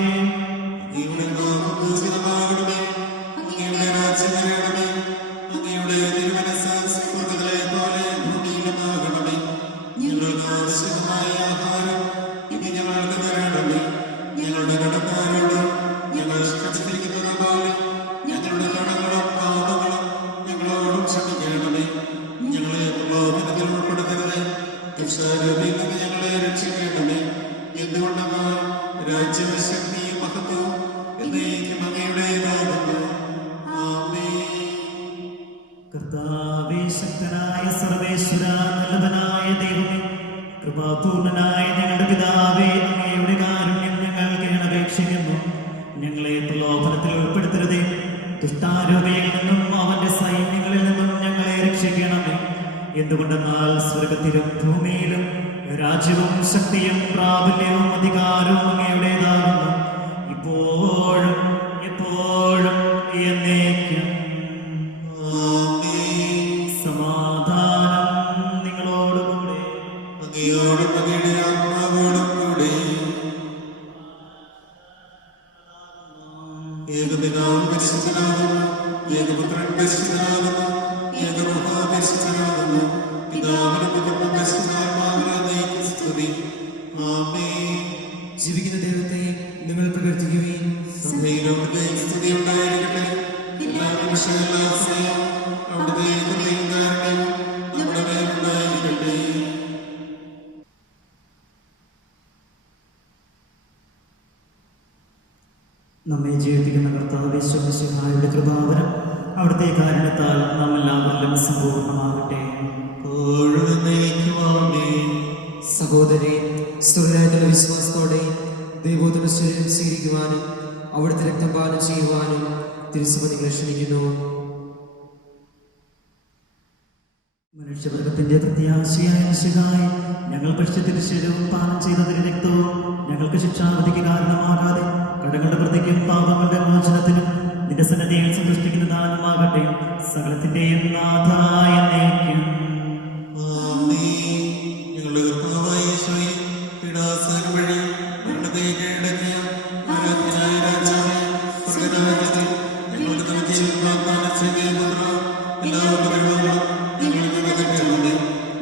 അങ്ങയുടെ നാമം പൂജിതമാകണമേ. അങ്ങയുടെ രാജ്യം വരണമേ. അങ്ങയുടെ തിരുമനസ്സ് സ്വർഗ്ഗത്തിലെ പോലെ ഭൂമിയിലുമാകണമേ. ഞങ്ങൾക്ക് ആവശ്യമായ ആഹാരം ഇനി ഞങ്ങൾക്ക് തരണമേ. ഞങ്ങളുടെ കടക്കാരോട് ഞങ്ങൾ ക്ഷമിച്ചിരിക്കുന്നത് പോലെ ഞങ്ങളുടെ കടങ്ങളും പാപങ്ങളും ഞങ്ങളോടും ക്ഷമിക്കണമേ. ഞങ്ങളെ പ്രലോഭനത്തിൽ ഉൾപ്പെടുത്തരുതേ. ദുഷ്ടാരൂപിയിൽ നിന്ന് ഞങ്ങളെ രക്ഷിക്കണമേ. എന്തുകൊണ്ടെന്നാൽ രാജ്യവും ശക്തിയും മഹത്വവും എന്നേക്കും അങ്ങയുടേതാകുന്നു. ആമേൻ. കർത്താവേ, ശക്തനായ സർവേശ്വര, നല്ലവനായ ദൈവമേ, കൃപാപൂർണനായ ഞങ്ങളുടെ പിതാവേ, അങ്ങയുടെ കാരുണ്യം ഞങ്ങൾ കേണപേക്ഷിക്കുന്നു. ഞങ്ങളെ പ്രലോഭനത്തിൽ ഉൾപ്പെടുത്തരുതേ. ദുഷ്ടാരൂപയിൽ നിന്നും അവന്റെ സൈന്യങ്ങളിൽ നിന്നും ഞങ്ങളെ രക്ഷിക്കണമേ. എന്തുകൊണ്ടെന്നാൽ സ്വർഗത്തിലും ഭൂമിയിലും രാജ്യവും ശക്തിയും പ്രാബല്യവും അധികാരവും അങ്ങയുടേതാകുന്നു, ഇപ്പോഴും എപ്പോഴും എന്നേക്കും. ആമേൻ. സമാധാനം നിങ്ങളോടുകൂടെ. അങ്ങയോടും അങ്ങയുടെ ആത്മാവോടും കൂടെ. ഏകപിതാവ് പരിശുദ്ധനാകുന്നു. ഏകപുത്രൻ പരിശുദ്ധനാകുന്നു. ഏകമഹാ പരിശുദ്ധനാകുന്നു. പിതാവിനും പുത്രനും പരിശുദ്ധാത്മാവിനും എന്നേക്കും സ്തുതി. ആമേൻ. ജീവിക്കുന്ന ദൈവത്തെ നിങ്ങൾ പ്രകീർത്തിക്കുകയും സഭയിലും സ്തുതി ഉണ്ടായിരിക്കട്ടെ. എല്ലാ നിമിഷവും എല്ലാ സമയവും അവിടുത്തെ കൃപയും കാരുണ്യവും നമ്മുടെ മേലുണ്ടായിരിക്കട്ടെ. നമ്മെ ജീവിപ്പിക്കുന്ന കർത്താവേ, ഈശോമിശിഹായുടെ കൃപാവരം അവിടുത്തെ കാരുണ്യത്താൽ നാം എല്ലാവരിലും സമ്പൂർണ്ണമാകട്ടെ. ഇപ്പോഴും എന്നേക്കും ആമേൻ. സഹോദരെ, സ്തുതിയായിട്ടുള്ള വിശ്വാസത്തോടെ ദൈവത്തിന്റെ ശരീരം സ്വീകരിക്കുവാനും അവിടുത്തെ രക്തം പാനം ചെയ്യുവാനും തിരുസഭ നിങ്ങളെ ക്ഷണിക്കുന്നു. മനുഷ്യവർഗത്തിന്റെ പ്രത്യാശയായ മിശിഹായേ, ഞങ്ങൾ ഭക്ഷ്യ തിരുശരീരവും പാനം ചെയ്ത തിരുരക്തവും ഞങ്ങൾക്ക് ശിക്ഷാവിധിക്ക് കാരണമാകാതെ കടങ്ങളുടെ പ്രതിക്കും പാപങ്ങളുടെ മോചനത്തിനും നിന്റെ സന്നദ്ധയിൽ സന്തുഷ്ടിക്കുന്ന ദാനമാകട്ടെ. സകലത്തിന്റെയും നാഥായ എന്നേക്കും. ആമേൻ. ഞങ്ങളുടെ കർത്താവായ യേശുവേ, പീഡാസഹനം വഴി മരണത്തെ കീഴടക്കിയ ആരാധ്യനായ രാജാവേ, സ്വർഗ്ഗരാജ്യത്തിൽ ഞങ്ങൾക്ക് നൽകിയ വാഗ്ദാനം ചെയ്ത പുത്രാ, എല്ലാ ഉപദ്രവങ്ങളും ഞങ്ങളിൽ നിന്ന് അകറ്റണമേ.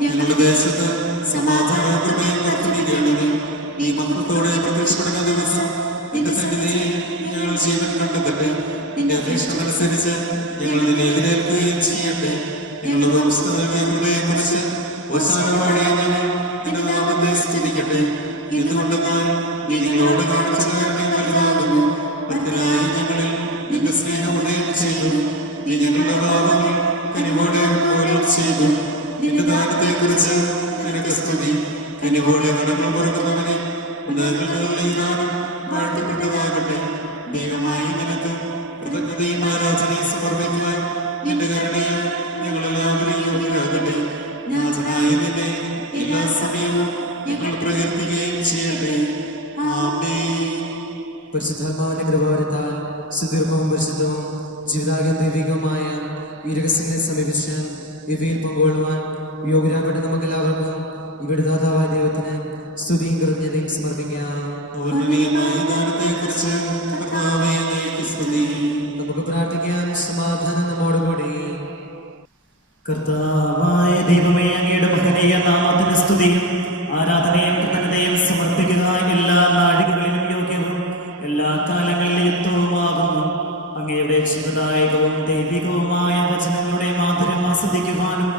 ഞങ്ങളുടെ ദേശത്ത് സമാധാനത്തിന്റെയും വർദ്ധിപ്പിക്കണമേ. ഈ മഹത്വത്തോടെ പ്രത്യക്ഷപ്പെടുന്ന ദിവസം നിന്റെ സന്നിധിയിൽ ഞങ്ങൾ ജീവൻ കണ്ടെത്തട്ടെ. നിന്റെ അപേക്ഷമനുസരിച്ച് ഞങ്ങൾ നിന്നെ എതിരേൽക്കുകയും ചെയ്യട്ടെ. ഞങ്ങളുടെ വംശത്തെ നൽകിയ കൃപയെക്കുറിച്ച് അവസാനമാടിയ ഞങ്ങൾ നിന്റെ നാമത്തെ സ്തുതിക്കട്ടെ. എന്തുകൊണ്ടെന്നാൽ നീ ഞങ്ങളോട് കാണിച്ച കാരുണ്യം വലുതാകുന്നു. ഭക്തരായ ഞങ്ങളിൽ നിന്റെ സ്നേഹം ഉദയം ചെയ്തു. നീ ഞങ്ങളുടെ പാപങ്ങൾ കനിവോടെ മൂലം ചെയ്തു. നിന്റെ ദാനത്തെക്കുറിച്ച് നിനക്ക് സ്തുതി. കനിവോടെ കടങ്ങൾ പുറക്കുന്നവനെ ഈ നാമം വാഴ്ത്തപ്പെട്ടതാകട്ടെ. ദൈവമായി നിനക്ക് കൃതജ്ഞതയും ആരാധനയും സമർപ്പിക്കുവാൻ നിന്റെ കരുണയും ഞങ്ങളെല്ലാവരെയും യോഗ്യരാകട്ടെ. നാഥനായ നിന്നെ എല്ലാ സമയവും ഞങ്ങൾ പ്രകീർത്തിക്കുകയും ചെയ്യട്ടെ. ആമേൻ. പരിശുദ്ധാത്മാവിന്റെ കൃപാവരത്താൽ സുദീർഘവും പരിശുദ്ധവും ജീവിതാകം ദൈവികവുമായ ഈ രഹസ്യങ്ങളെ സമീപിച്ച് ഇവയിൽ പങ്കുകൊള്ളുവാൻ യോഗ്യരാകട്ടെ. നമുക്കെല്ലാവർക്കും ഇവിടെ ദാതാവായ ദൈവത്തിന് സ്തുതിയും കൃതജ്ഞതയും സമർപ്പിക്കാം. വർണ്ണനീയമായ ദാനത്തെക്കുറിച്ച് കർത്താവേ കർത്താവായ ദൈവമേ, അങ്ങയുടെ മഹനീയ നാമത്തിന് സ്തുതിയും ആരാധനയും കൃതജ്ഞതയും സമർപ്പിക്കുക എല്ലാ നാഴികകളിലും യോഗ്യവും എല്ലാ കാലങ്ങളിലും യുക്തവുമാകുന്നു. അങ്ങയുടെ ജീവദായകവും ദൈവികവുമായ വചനങ്ങളുടെ മാധുര്യം ആസ്വദിക്കുവാനും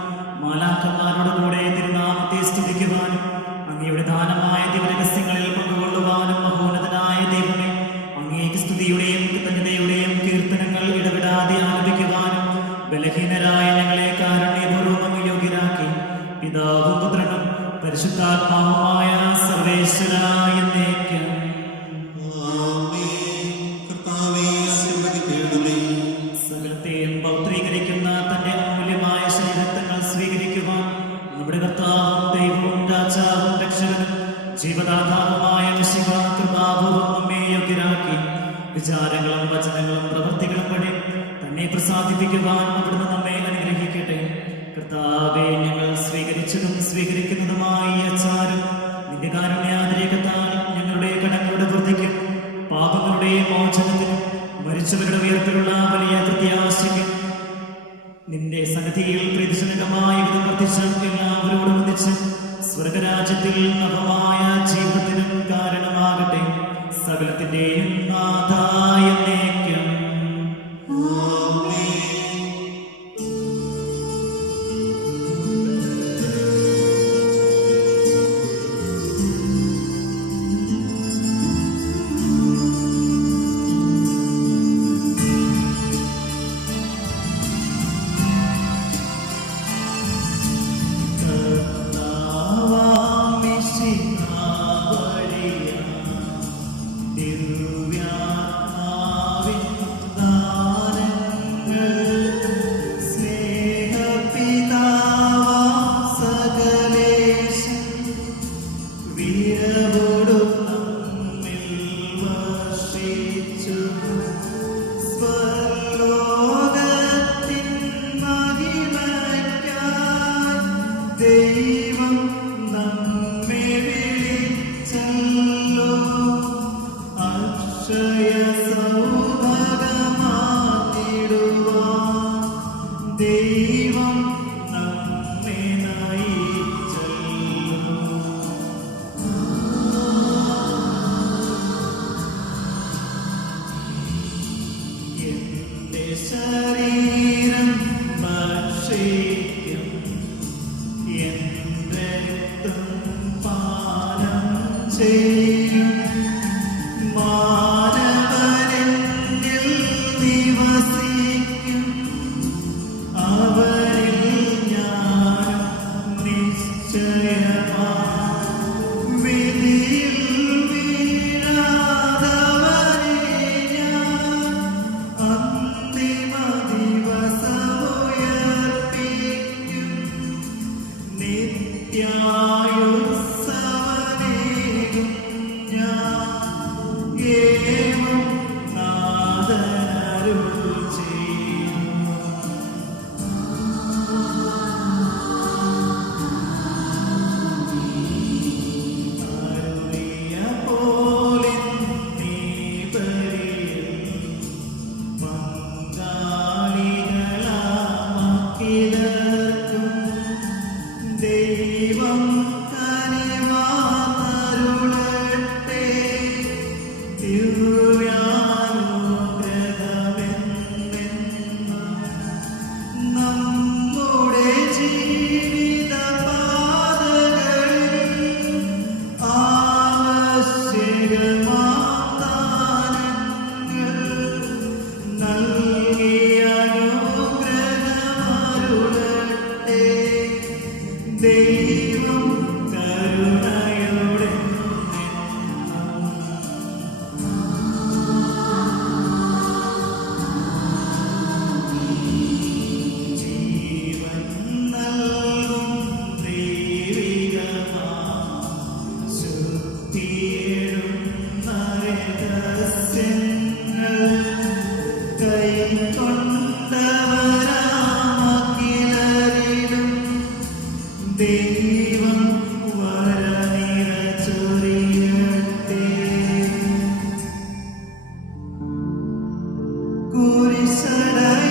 മാലാഖമാരുടെ കൂടെ തിരുനാമത്തെ സ്തുതിക്കുവാനും അങ്ങയുടെ ദാനമായ ദിവരഹസ്യങ്ങളിൽ പങ്കുകൊള്ളുവാനും മഹോന്നതനായ ദൈവമേ, അങ്ങേക്ക് സ്തുതിയുടെയും കൃതജ്ഞതയുടെയും കീർത്തനങ്ങൾ ഇടപെടാതെ ആലപിക്കുവാനും ബലഹീനരായ ഞങ്ങളെ കാരുണ്യപൂർവ്വം അങ്ങ് യോഗ്യരാക്കി. പിതാവും പുത്രനും പരിശുദ്ധാത്മാവുമായ സർവേശ്വരായ എന്നേക്കും. സകലത്തെയും പൗത്രീകരിക്കുന്ന തന്റെ അമൂല്യമായ ശരീരത്തങ്ങൾ സ്വീകരിക്കുവാൻ നമ്മുടെ കർത്താവും ദൈവവും രാജാവും രക്ഷകനും ജീവദാതാവുമായ മിശിഹ കൃപാപൂർവ്വം നമ്മെ യോഗ്യരാക്കി. വിചാരങ്ങളും വചനങ്ങളും പ്രവൃത്തികളും വഴി തന്നെ പ്രസാദിപ്പിക്കുവാൻ അവിടുന്ന് നമ്മെ അനുഗ്രഹിക്കട്ടെ. കർത്താവേ, ഞങ്ങൾ സ്വീകരിച്ചതും സ്വീകരിക്കുന്നതുമായ ഈ അച്ചാരം നിന്റെ കാരുണ്യാതിരേകത്താൽ ഞങ്ങളുടെ കടങ്ങളുടെ വൃദ്ധിക്കും പാപങ്ങളുടെ മോചനത്തിനും മരിച്ചവരുടെ ഉയർപ്പിലുള്ള വലിയ പ്രത്യാശയ്ക്കും നിന്റെ സന്നിധിയിൽ പ്രീതിജനകമായ വിധം വർദ്ധിച്ച എല്ലാവരോടും ഒന്നിച്ച് സ്വർഗരാജ്യത്തിൽ നവമായ ജീവിതത്തിനും കാരണമാകട്ടെ. സകലത്തിന്റെയും നാഥായ എന്നേക്കും.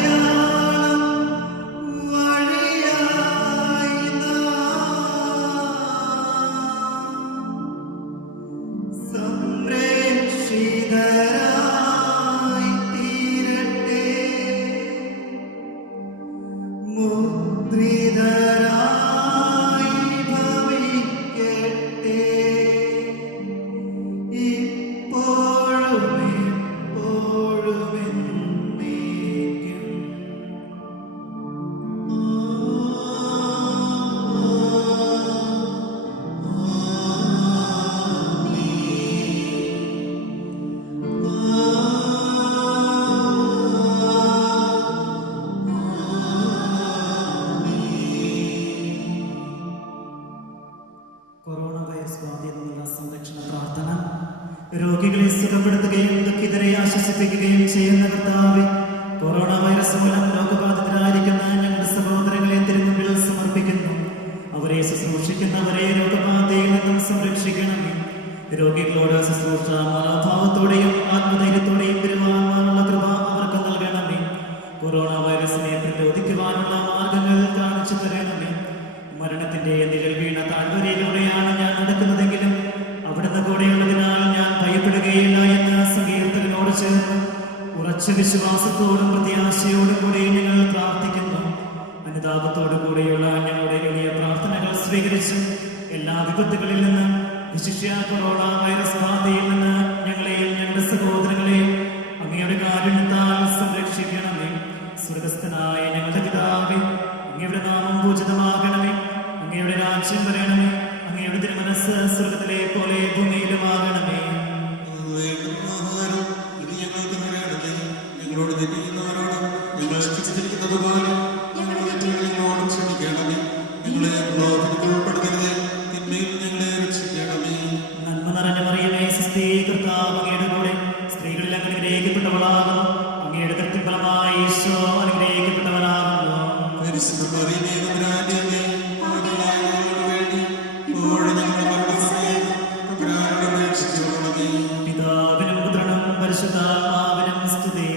കുരിശടയാളം വഴിയാ ആശ്വസിപ്പിക്കുകയും ചെയ്യുന്ന കർത്താവേ, കൊറോണ വൈറസ് മൂലം രോഗബാധിതരായിരിക്കുന്ന ഞങ്ങളുടെ സഹോദരങ്ങളെ തിരുമുമ്പിൽ സമർപ്പിക്കുന്നു. അവരെ ശുശ്രൂഷിക്കുന്നവരെ രോഗബാധയിൽ നിന്നും സംരക്ഷിക്കണമേ. രോഗികളോട് ശുശ്രൂഷ മനോഭാവത്തോടെയും ആത്മധൈര്യത്തോടെയും പെരുമാറാനുള്ള കൃപ അവർക്ക് നൽകണമേ. കൊറോണ വൈറസിനെ പ്രതിരോധിക്കുവാനുള്ള മാർഗങ്ങൾ കാണിച്ചു തരണമേ. മരണത്തിന്റെ നിഴൽ വീണ താഴ്വരയിലൂടെയാണ് ഞാൻ നടക്കുന്നതെങ്കിലും അവിടുന്ന് കൂടെയുള്ളതിനാൽ ഞാൻ ഭയപ്പെടുകയില്ല എന്ന് സങ്കീർത്തകനോട് ചേർന്ന് ഉറച്ച വിശ്വാസത്തോടും പ്രത്യാശയോടും കൂടി ഞങ്ങൾ പ്രാർത്ഥിക്കുന്നു. അനുതാപത്തോടു കൂടിയുള്ള ഞങ്ങളുടെ വലിയ പ്രാർത്ഥനകൾ സ്വീകരിച്ച് എല്ലാ വിപത്തുകളിൽ നിന്ന്, വിശിഷ്യ കൊറോണ വൈറസ് ബാധയിൽ നിന്ന് ഞങ്ങളെയും ഞങ്ങളുടെ സഹോദരങ്ങളെയും അങ്ങയുടെ കാരുണ്യത്താൽ സംരക്ഷിക്കണമേ. സ്വർഗസ്ഥനായ ഞങ്ങളുടെ പിതാവേ, അങ്ങയുടെ നാമം പൂജിതമാകണമേ. അങ്ങയുടെ രാജ്യം വരണമേ. അങ്ങയുടെ തിരുമനസ്സ് സ്വർഗത്തിലെ പോലെ ഭൂമിയിലുമാകണമേ. ആഹാരം ഇത് ഞങ്ങൾക്ക് തരണമേ. ഞങ്ങളോട് തെറ്റിക്കുന്നവരോട് ഞങ്ങൾ ശിക്ഷിച്ചിരിക്കുന്നത് പോലെ ഞങ്ങളോട് ക്ഷമിക്കണമേ. ഞങ്ങളെ പ്രലോഭനത്തിൽ ഉൾപ്പെടുത്തരുതേ, തിന്മയിൽ ഞങ്ങളെ രക്ഷിക്കണമേ. നന്മ നിറഞ്ഞ മറിയമേ, സ്വസ്തി, കർത്താവ് അങ്ങയുടെ കൂടെ സ്ത്രീകളിൽ അങ്ങ് അനുഗ്രഹിക്കപ്പെട്ടവളാകുന്നു. അങ്ങയുടെ കൃത്യഫലമായി ഈശോ അനുഗ്രഹിക്കപ്പെട്ടവനാകുന്നു. പരിശുദ്ധ മറിയമേ, തമ്പുരാന്റെ അമ്മേ, പാപികളായ ഞങ്ങൾക്ക് വേണ്ടി ഇപ്പോഴും ഞങ്ങളുടെ മരണസമയത്ത് തമ്പുരാനോട് അപേക്ഷിച്ചുകൊള്ളണമേ. പിതാവിനും പുത്രനും പരിശുദ്ധാത്മാവിനും സ്തുതി.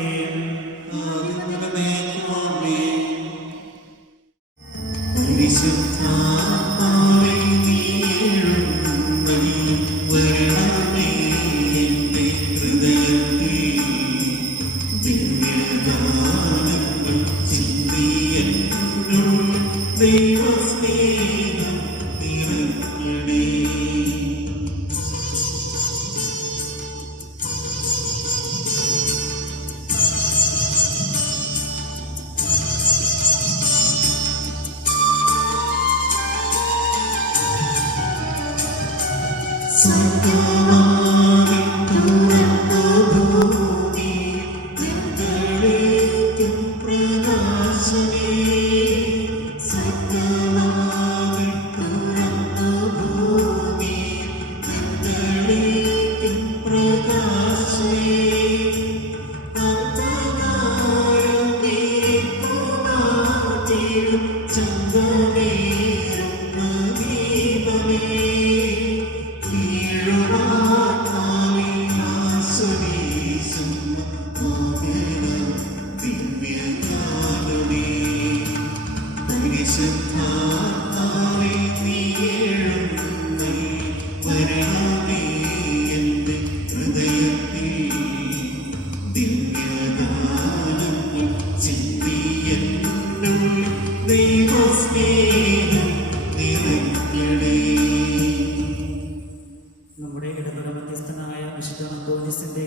നമ്മുടെ ഇടവക മധ്യസ്ഥനായ വിശുദ്ധ അന്തോനീസിന്റെ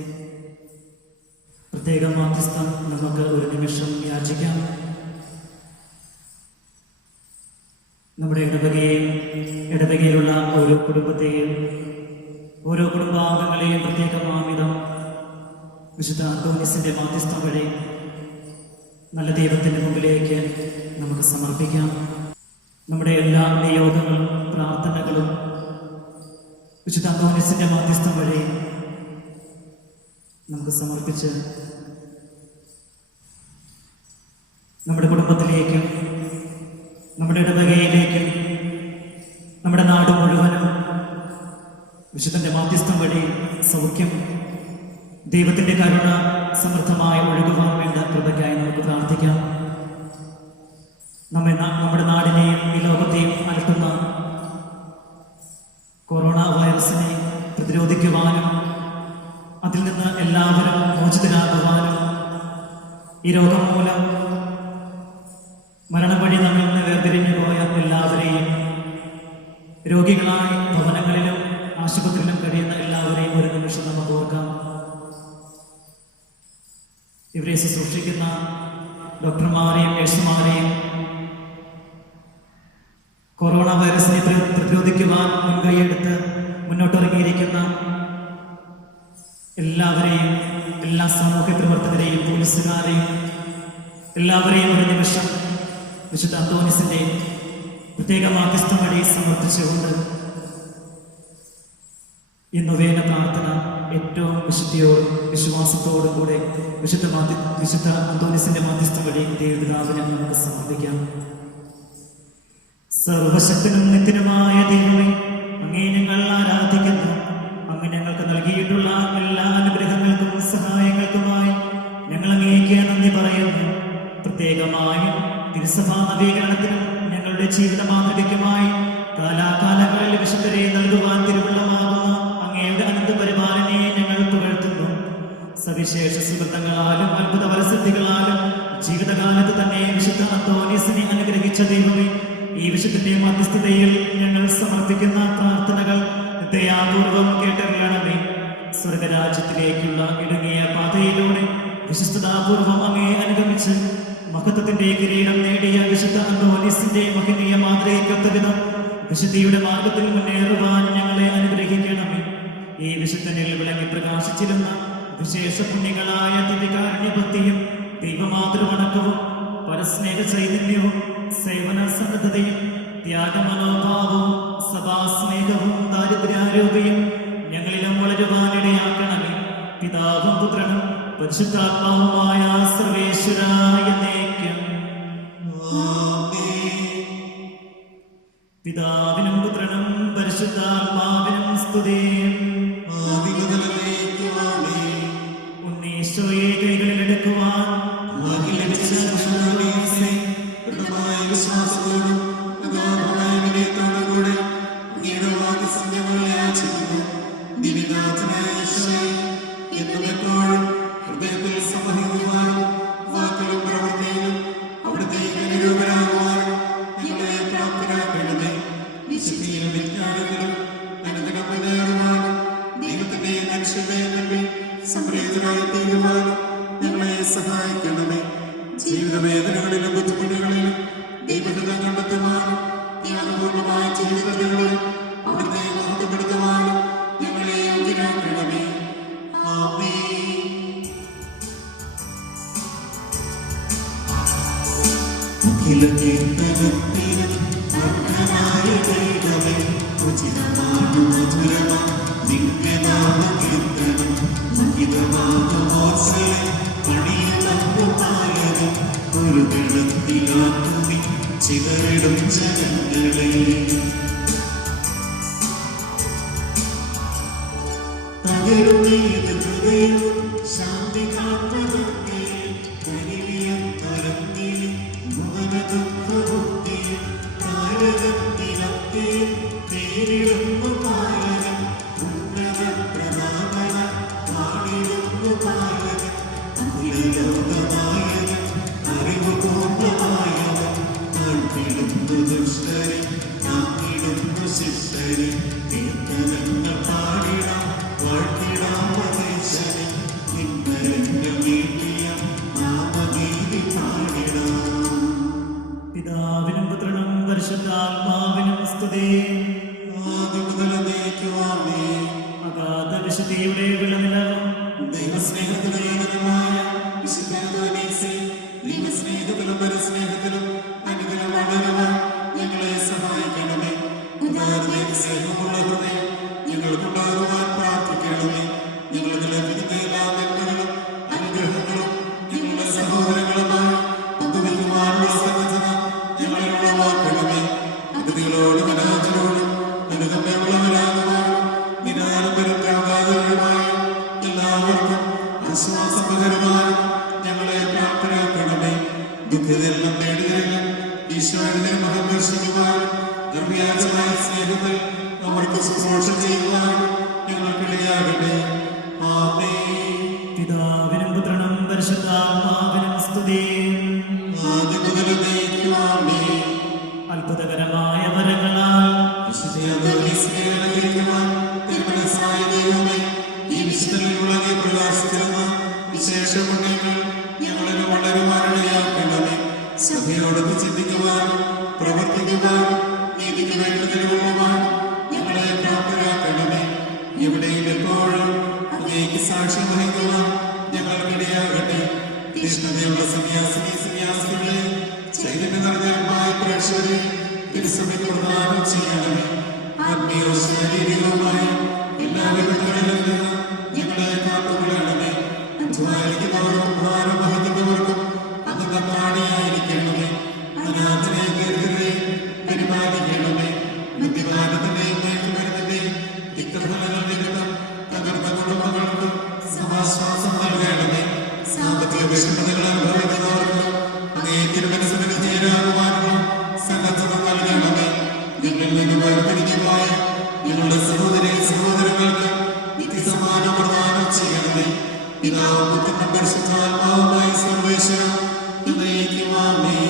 പ്രത്യേക മാധ്യസ്ഥം നമുക്ക് ഒരു നിമിഷം യാചിക്കാം. നമ്മുടെ ഇടവകയിലുള്ള ഓരോ കുടുംബത്തെയും, ഓരോ കുടുംബാംഗങ്ങളെയും പ്രത്യേകമാമിതം വിശുദ്ധ അന്തോനീസിന്റെ മാധ്യസ്ഥം വഴി നല്ല ദൈവത്തിന്റെ മുമ്പിലേക്ക് നമുക്ക് സമർപ്പിക്കാം. നമ്മുടെ എല്ലാ നിയോഗങ്ങളും പ്രാർത്ഥനകളും വിശുദ്ധ അന്തോനീസിന്റെ മാധ്യസ്ഥം വഴി നമുക്ക് സമർപ്പിച്ച് നമ്മുടെ കുടുംബത്തിലേക്കും നമ്മുടെ ഇടവകയിലേക്കും നമ്മുടെ നാട് മുഴുവനും വിശുദ്ധന്റെ മാധ്യസ്ഥം വഴി സൗഖ്യം, ദൈവത്തിന്റെ കരുണ സമൃദ്ധമായി ഒഴുകുവാൻ വേണ്ട കൃപയ്ക്കായി നമുക്ക് പ്രാർത്ഥിക്കാം. നമ്മുടെ നാടിനെയും ഈ ലോകത്തെയും അലട്ടുന്ന കൊറോണ വൈറസിനെ പ്രതിരോധിക്കുവാനും അതിൽ നിന്ന് എല്ലാവരും മോചിതരാകുവാനും ഈ രോഗം മൂലം മരണം വഴി നമ്മിൽ നിന്ന് വേർതിരിഞ്ഞു പോയ എല്ലാവരെയും, രോഗികളായി ഭവനങ്ങളിലും ആശുപത്രിയിലും കഴിയുന്ന എല്ലാവരെയും ഒരു നിമിഷം നമുക്ക് ഓർക്കാം. ഇവരെ ശുശ്രൂഷിക്കുന്ന ഡോക്ടർമാരെയും നഴ്സുമാരെയും കൊറോണ വൈറസിനെ പ്രതിരോധിക്കുവാൻ മുൻകൈയെടുത്ത് മുന്നോട്ടിറങ്ങിയിരിക്കുന്ന എല്ലാവരെയും, എല്ലാ സാമൂഹ്യ പ്രവർത്തകരെയും, പോലീസുകാരെയും എല്ലാവരെയും ഒരു നിമിഷം വിശുദ്ധ അന്തോനീസിന്റെ പ്രത്യേക മാധ്യസ്ഥം വഴി സമർപ്പിച്ചുകൊണ്ട് ഈ നൊവേന പ്രാർത്ഥന ഏറ്റവും വിശുദ്ധിയോടും വിശ്വാസത്തോടും കൂടെ വിശുദ്ധ അന്തോനീസിന്റെ മധ്യസ്ഥം വഴി ദൈവപിതാവിനെ നമുക്ക് സമർപ്പിക്കാം. സർവശക്തനും നിത്യനുമായ ദൈവമേ, അങ്ങേ ഞങ്ങൾ ആരാധിക്കുന്നു. അങ്ങ് ഞങ്ങൾക്ക് നൽകിയിട്ടുള്ള എല്ലാ അനുഗ്രഹങ്ങൾക്കും സഹായങ്ങൾക്കുമായി ഞങ്ങൾ അങ്ങേക്ക് നന്ദി പറയുന്നു. പ്രത്യേകമായും തിരുസഭാ നവീകരണത്തിനും ഞങ്ങളുടെ ജീവിത മാതൃകയ്ക്കുമായി കാലാകാലങ്ങളിൽ വിശുദ്ധരെ നൽകുവാൻ തിരുവുള്ളമാകുന്ന അങ്ങയുടെ അനന്ത പരിപാലനയെ ഞങ്ങൾ പുകഴ്ത്തുന്നു. സവിശേഷ സുഹൃത്തങ്ങളാലും അത്ഭുത വരസിദ്ധികളാലും ജീവിതകാലത്ത് തന്നെ വിശുദ്ധ അന്തോനീസിനെ അനുഗ്രഹിച്ച ദൈവമേ, ഈ വിശുദ്ധന്റെ മധ്യസ്ഥതയിൽ ഞങ്ങൾ സമർപ്പിക്കുന്ന പ്രാർത്ഥനകൾ ദയാപൂർവം കേട്ടറിയണമേ. സ്വർഗരാജ്യത്തിലേക്കുള്ള ഇടുങ്ങിയ പാതയിലൂടെ വിശിഷ്ടതാപൂർവം അങ്ങേ അനുഗമിച്ച് മഹത്വത്തിന്റെ കിരീടം നേടിയ വിശുദ്ധ അന്തോനീസിന്റെ മഹനീയ മാതൃകയ്ക്കൊത്ത വിധം വിശുദ്ധിയുടെ മാർഗത്തിൽ മുന്നേറുവാൻ ഞങ്ങളെ അനുഗ്രഹിക്കണമേ. ഈ വിശുദ്ധനിൽ വിളങ്ങി പ്രകാശിച്ചിരുന്ന വിശേഷ പുണ്യങ്ങളായ ദിവ്യകാരുണ്യഭക്തിയും ദൈവമാതൃവണക്കവും പരസ്നേഹ ചൈതന്യവും സേവന സന്നദ്ധതയും ത്യാഗമനോഭാവവും സഭാസ്നേഹവും ദാരിദ്ര്യാരൂപിയും ഞങ്ങളിലും വളരുവാനിടയാക്കണമേ. പിതാവും പുത്രനും പരിശുദ്ധാത്മാവുമായ സർവേശ്വരായ എന്നേക്കും. പിതാവിനും പുത്രനും പരിശുദ്ധാത്മാവിനും സ്തുതി. ഉണ്ണീശോയെ കൈകളിൽ എടുക്കുവാൻ വിശ്വാസത്തോടും കൂടെ ദിവ്യനാഥനായ ഈശോയെ എന്നും എപ്പോഴും ഹൃദയത്തിൽ സമർപ്പിക്കുവാനും വാക്കിലും പ്രവൃത്തിയിലും അവിടുത്തേക്ക് അനുരൂപരാകുവാനും ഞങ്ങളെ പ്രാപ്തരാക്കണമേ. വിശുദ്ധിയിലും വിജ്ഞാനത്തിലും അനുദിനം മുന്നേറുവാനും ദൈവത്തിന്റെ മനുഷ്യരുടെ മുൻപിൽ സംപ്രീതരായി തീരുവാനും ഞങ്ങളെ സഹായിക്കണമേ. ജീവിതവേദനകളിലും ബുദ്ധിമുട്ടുകളിലും ദൈവഹിതം കണ്ടെത്തുവാനും ത്യാഗപൂർണമായ ജീവിതങ്ങളിലും അവിടുത്തെ മഹത്വപ്പെടുത്തുവാനും ഞങ്ങളെ യോഗ്യരാക്കണമേ. ആമേൻ. അഖില കീർത്തനത്തിനും അർഹനായ ദൈവമേ, ഉചിതമാണു മധുരമാ ദിവ്യനാമ കീർത്തനം. അഹിതമാകുമോർസലെ പണിയുന്നതുമായതും ഒരു ഗണത്തിലാക്കുമി ചിതറിടും ജനങ്ങളെ. തകരുന്നേത് ഹൃദയവും ശാന്തി കാത്തതേ, കരിവിയും തരത്തിലും ഭുവനദുഃഖബുദ്ധിയും താരകത്തിലത്തേയും പേരിടുന്നു പാലകൻ. ഉന്നത പ്രതാപന പാടിടുന്നു പാലകൻ. അഖിലലോകമായവൻ അറിവ് പൂർണ്ണമായവൻ. താഴ്ത്തിടുന്നു ദുഷ്ടരെ താങ്ങിടുന്നു ശിഷ്ടരെ. കീർത്തനങ്ങൾ പാടിടാം വാഴ്ത്തിടാം പരേശനെ. ഇന്നരങ്ങൾ വീട്ടിയ നാമഗീതി പാടിടാം. പിതാവിനും പുത്രനും പരിശുദ്ധാത്മാവിനും സ്തുതി. അഗാധ വിശുദ്ധിയുടെ വിളനിലവും ദൈവസ്നേഹത്തിലുള്ള വിശുദ്ധ അന്തോനീസേ, ദൈവസ്നേഹത്തിലും പരസ്നേഹത്തിലും അനുദിനം വളരുവാൻ ഞങ്ങളെ സഹായിക്കണമേ. ഉദാരതയും സ്നേഹമുള്ള ഹൃദയം ഞങ്ങൾക്കുണ്ടാകുവാൻ പ്രാർത്ഥിക്കണമേ. ഞങ്ങൾക്ക് ലഭിക്കുന്ന എല്ലാ നന്മകളും അനുഗ്രഹങ്ങളും ഞങ്ങളുടെ സഹോദരങ്ങളുമായി പങ്കുവയ്ക്കുവാനുള്ള സന്നദ്ധത ഞങ്ങളിൽ ഉളവാക്കണമേ. അതിഥികളോടും അനാഥരോടും അനുകമ്പയുള്ളവരാകുവാനും നിരാലംബരും ത്യാഗാതരുമായും എല്ലാവർക്കും ആശ്വാസം പകരുവാനും ഞങ്ങളെ പ്രാപ്തരാക്കണമേ. ദുഃഖിതരെല്ലാം നേടിയതെല്ലാം ഈശോയുടെ മഹം ദർശിക്കുവാനും നിർവ്യാജമായ സ്നേഹത്തിൽ അവർക്ക് ശുശ്രൂഷ ചെയ്യുവാനും ഞങ്ങൾക്കിടയാകട്ടെ. ആമേൻ. പിതാവിനും പുത്രനും പരിശുദ്ധാത്മാവിനും സ്തുതി. ആദ്യം മുതൽ എന്നേക്കും ആമേൻ. അത്ഭുതകരമായ വരങ്ങളാൽ വിശുദ്ധ അന്തോനീസിനെ അനുഗ്രഹിക്കുവാൻ തിരുമനസ്സായ ദൈവമേ, ഈ വിശുദ്ധനിൽ വിളങ്ങി പ്രകാശിച്ചിരുന്ന വിശേഷ പുണ്യങ്ങൾ ഞങ്ങളിൽ വളരുവാനിടയാക്കണമേ. സഭയോടൊത്ത് ചിന്തിക്കുവാനും പ്രവർത്തിക്കുവാനും നീതിക്ക് വേണ്ടി നിലകൊള്ളുവാനും ഞങ്ങളെ പ്രാപ്തരാക്കണമേ. എവിടെയും എപ്പോഴും അങ്ങേക്ക് സാക്ഷ്യം വഹിക്കുവാൻ ഞങ്ങൾക്കിടയാകട്ടെ. തീഷ്ണതയുള്ള സന്യാസിനികളെ, ചൈതന്യ നിറഞ്ഞമായ പ്രേക്ഷകരെ തിരുസഭയ്ക്ക് പ്രദാനം ചെയ്യണമേ. ആത്മീയവും ശാരീരികവുമായ എല്ലാ വിപത്തുകളിൽ നിന്ന് ഞങ്ങളെ കാത്തുകൊള്ളണമേ. വേദനയോടും ഭാരം വഹിക്കുന്നവർക്കും അങ്ങ് കമ്പാണിയായിരിക്കണമേ. അനാഥരെ ദീർഘരെ പരിപാലിക്കണമേ. മദ്യപാനത്തിന്റെയും മയക്കുമരുന്നിന്റെയും തിക്തഫലങ്ങൾ നിമിത്തം തകർന്ന കുടുംബങ്ങൾക്ക് സമാശ്വാസം നൽകണമേ. സാമ്പത്തിക വിഷമതകൾ അനുഭവിക്കുന്നവർക്ക് അങ്ങേ തിരുമനസ്സിന് വിധേയരാകുവാനുള്ള സന്നദ്ധത നൽകണമേ. ഞങ്ങളിൽ നിന്ന് വേർപിരിഞ്ഞുപോയ ഞങ്ങളുടെ സഹോദരി സഹോദരങ്ങൾക്ക് നിത്യസമ്മാനം പ്രദാനം ചെയ്യണമേ. പിതാവും പുത്രനും പരിശുദ്ധാത്മാവുമായ സർവേശ്വരൻ എന്നേക്കും ആമേൻ.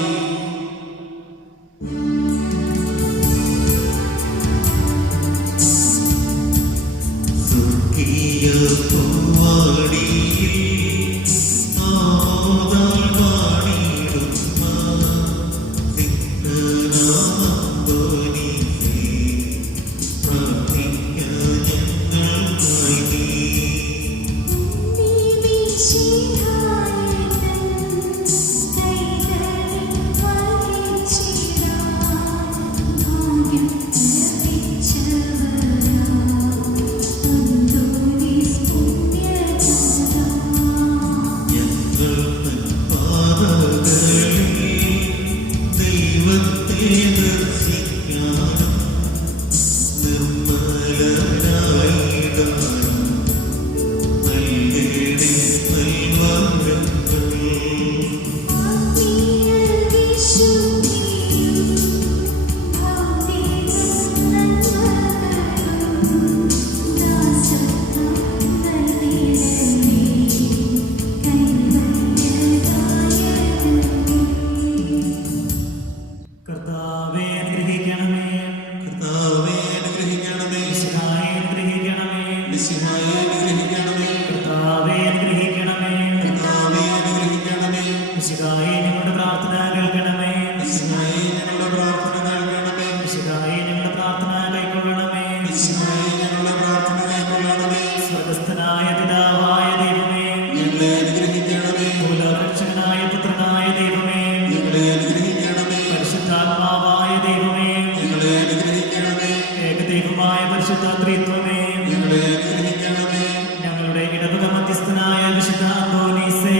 ഞങ്ങളുടെ ഇടവക മധ്യസ്ഥനായ വിശുദ്ധ അന്തോനീസേ,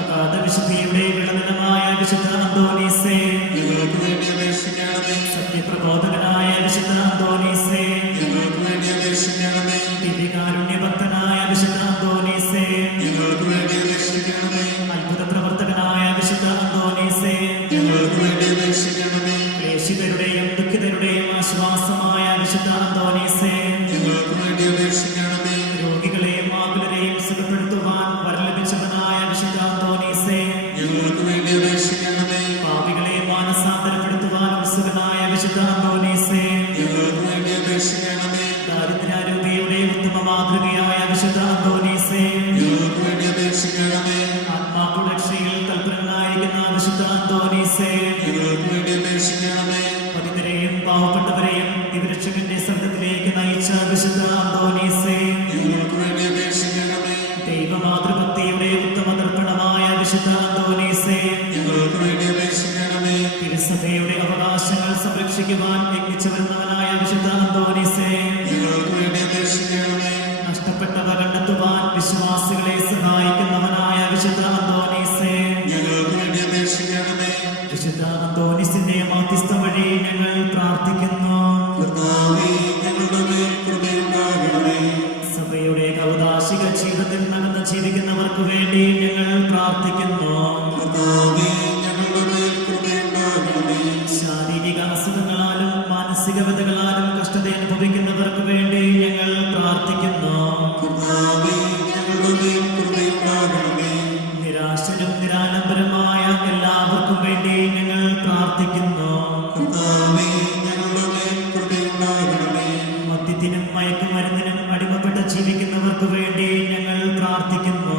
അഗാധ വിശുദ്ധിയുടെ വിളനിലമായ വിശുദ്ധ അന്തോനീസേ, സത്യപ്രബോധകനായ വിശുദ്ധ അന്തോനീസേ, ദിവ്യകാരുണ്യഭക്തനായ വിശുദ്ധ അന്തോനീസേ, അത്ഭുത പ്രവർത്തകനായ വിശുദ്ധ അന്തോനീസേ, ക്ലേശിതരുടെയും ദുഃഖിതരുടെയും ആശ്വാസമായ വിശുദ്ധ അന്തോനീസേ, രോഗികളെയും ആകുലരെയും സുഖപ്പെടുത്തുവാൻ വരലഭിച്ചവനായ വിശുദ്ധ അന്തോനീസേ, പാപികളെ മാനസാന്തരപ്പെടുത്തുവാൻ ഉത്സുകനായ വിശുദ്ധ അന്തോനീസേ, ദാരിദ്ര്യാരോഗ്യയുടെ ഉത്തമ മാതൃകയായ വിശുദ്ധ അന്തോനീസേ, ആത്മാക്കളുടെ രക്ഷയിൽ തൽപരനായിരിക്കുന്ന വിശുദ്ധ അന്തോനീസേ, പതിതരെയും പാവപ്പെട്ടവരെയും ദിവരക്ഷകന്റെ സ്വർഗത്തിലേക്ക് നയിച്ച വിശുദ്ധ അന്തോനീസേ, ദൈവമാതൃഭക്തിയുടെ ഉത്തമ ദർപ്പണമായ വിശുദ്ധ അന്തോനീസേ, തിരുസഭയുടെ അവകാശങ്ങൾ സംരക്ഷിക്കുവാൻ യജ്ഞിച്ചുവരുന്നവനായ വിശുദ്ധ അന്തോനീസേ, നഷ്ടപ്പെട്ടവ കണ്ടെത്തുവാൻ വിശ്വാസികളെ സഹായിക്കുന്നവനായ വിശുദ്ധ അന്തോനീസേ, വിശുദ്ധ അന്തോനീസിന്റെ മാധ്യസ്ഥം വഴി ഞങ്ങൾ പ്രാർത്ഥിക്കുന്നു. സഭയുടെ കൗദാശിക ജീവിതത്തിൽ നടന്ന് ജീവിക്കുന്നവർക്ക് വേണ്ടി ഞങ്ങൾ പ്രാർത്ഥിക്കുന്നു. ശാരീരിക അസുഖങ്ങളാലും മാനസിക വ്യതകളാലും കഷ്ടത അനുഭവിക്കുന്നവർക്ക് വേണ്ടി ഞങ്ങൾ പ്രാർത്ഥിക്കുന്നു. നിരാശരും നിരാലംബരമായ എല്ലാവർക്കും വേണ്ടി ഞങ്ങൾ പ്രാർത്ഥിക്കുന്നു. മദ്യത്തിനും മയക്കുമരുന്നിനും അടിമപ്പെട്ട് ജീവിക്കുന്നവർക്ക് വേണ്ടി ഞങ്ങൾ പ്രാർത്ഥിക്കുന്നു.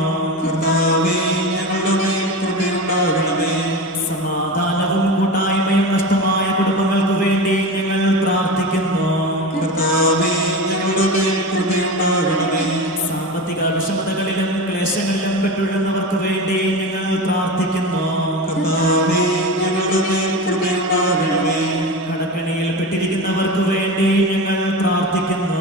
സമാധാനവും കൂട്ടായ്മയും നഷ്ടമായ കുടുംബങ്ങൾക്ക് വേണ്ടി ഞങ്ങൾ പ്രാർത്ഥിക്കുന്നു. സാമ്പത്തിക വിഷമതകളിലും ക്ലേശങ്ങളിലും പെട്ടുഴുന്നവർക്ക് വേണ്ടി ഞങ്ങൾ പ്രാർത്ഥിക്കുന്നു. കടക്കണിയിൽ പെട്ടിരിക്കുന്നവർക്ക് വേണ്ടി ഞങ്ങൾ പ്രാർത്ഥിക്കുന്നു.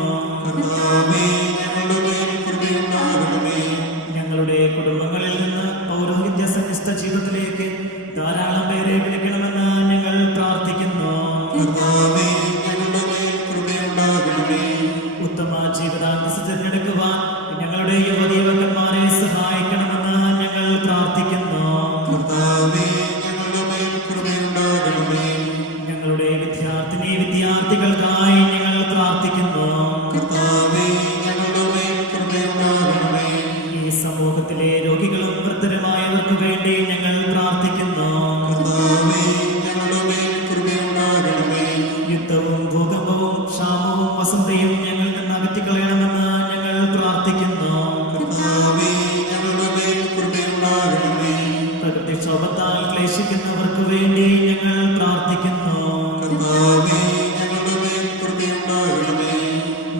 ലോകത്തിലെ രോഗികളും വൃദ്ധരുമായവർക്ക് വേണ്ടി ഞങ്ങൾ പ്രാർത്ഥിക്കുന്നു. കർത്താവേ, ഞങ്ങളുടെ മേൽ കൃപയുണ്ടാകണമേ. യുദ്ധവും ഭൂകമ്പവും ക്ഷാമവും വസന്തയും ഞങ്ങളിൽ നിന്ന് അകറ്റിക്കളയണമെന്ന് ഞങ്ങൾ പ്രാർത്ഥിക്കുന്നു. കർത്താവേ, ഞങ്ങളുടെ മേൽ കൃപയുണ്ടാകണമേ. പ്രകൃതിക്ഷോഭത്താൽ ക്ലേശിക്കുന്നവർക്ക് വേണ്ടി ഞങ്ങൾ പ്രാർത്ഥിക്കുന്നു. കർത്താവേ, ഞങ്ങളുടെ മേൽ കൃപയുണ്ടാകണമേ.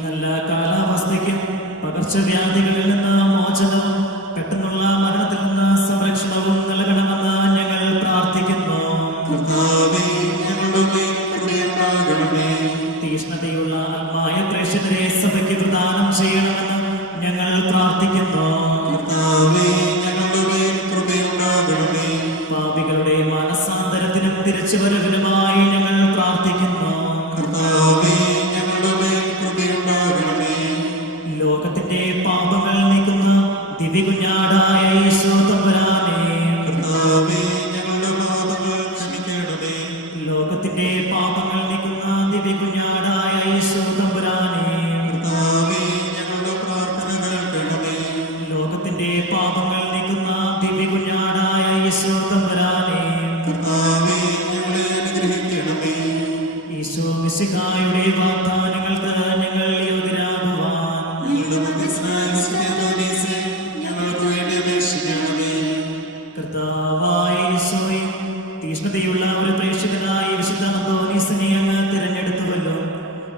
നല്ല കാലാവസ്ഥയ്ക്കും പകർച്ചവ്യാധികളിൽ നിന്ന് മോചനവും പെട്ടെന്നുള്ള മരണത്തിൽ നിന്ന് സംരക്ഷണവും നൽകണമെന്ന് ഞങ്ങൾ പ്രാർത്ഥിക്കുന്നു. കർത്താവേ, ഞങ്ങളുടെ മേൽ കൃപയുണ്ടാകണമേ. തീഷ്ണതയുള്ള ആത്മായ പ്രേക്ഷകരെ സഭയ്ക്ക് പ്രദാനം ചെയ്യണമെന്ന് ഞങ്ങൾ പ്രാർത്ഥിക്കുന്നു. കർത്താവേ, ഞങ്ങളുടെ മേൽ കൃപയുണ്ടാകണമേ. പാപികളുടെ മാനസാന്തരത്തിനും തിരിച്ചുവരവിനുമായി ഞങ്ങൾ പ്രാർത്ഥിക്കുന്നു. കർത്താവേ, ഞങ്ങളുടെ മേൽ കൃപയുണ്ടാകണമേ. ലോകത്തിന്റെ പാപങ്ങൾ നീക്കുന്ന ദിവ്യകുഞ്ഞാടായ ഈശോ തമ്പുരാനെ, കർത്താവേ, ഞങ്ങളുടെ പാപങ്ങൾ ക്ഷമിക്കണമേ. ലോകത്തിന്റെ പാപങ്ങൾ നീക്കുന്ന ദിവ്യകുഞ്ഞാടായ ഈശോ തമ്പുരാനെ, കർത്താവേ, ഞങ്ങളുടെ പ്രാർത്ഥന കേൾക്കണമേ. ലോകത്തിന്റെ പാപങ്ങൾ നീക്കുന്ന ദിവ്യകുഞ്ഞാടായ ഈശോ തമ്പുരാനെ, കർത്താവേ, ഞങ്ങളെ അനുഗ്രഹിക്കണമേ. ഈശോ മിശിഹായുടെ വാഗ്ദാനങ്ങൾക്ക് ഞങ്ങൾ യോഗ്യരാകുവാൻ ഞങ്ങളുടെ മധ്യസ്ഥനായ വിശുദ്ധ അന്തോനീസേ, ഞങ്ങൾക്ക് വേണ്ടി അപേക്ഷിക്കണമേ. കർത്താവായ ഈശോയെ, തീഷ്ണതയുള്ള ഒരു പ്രേക്ഷകനായി വിശുദ്ധ അന്തോനീസിനെ അങ്ങ് തിരഞ്ഞെടുത്തുവല്ലോ.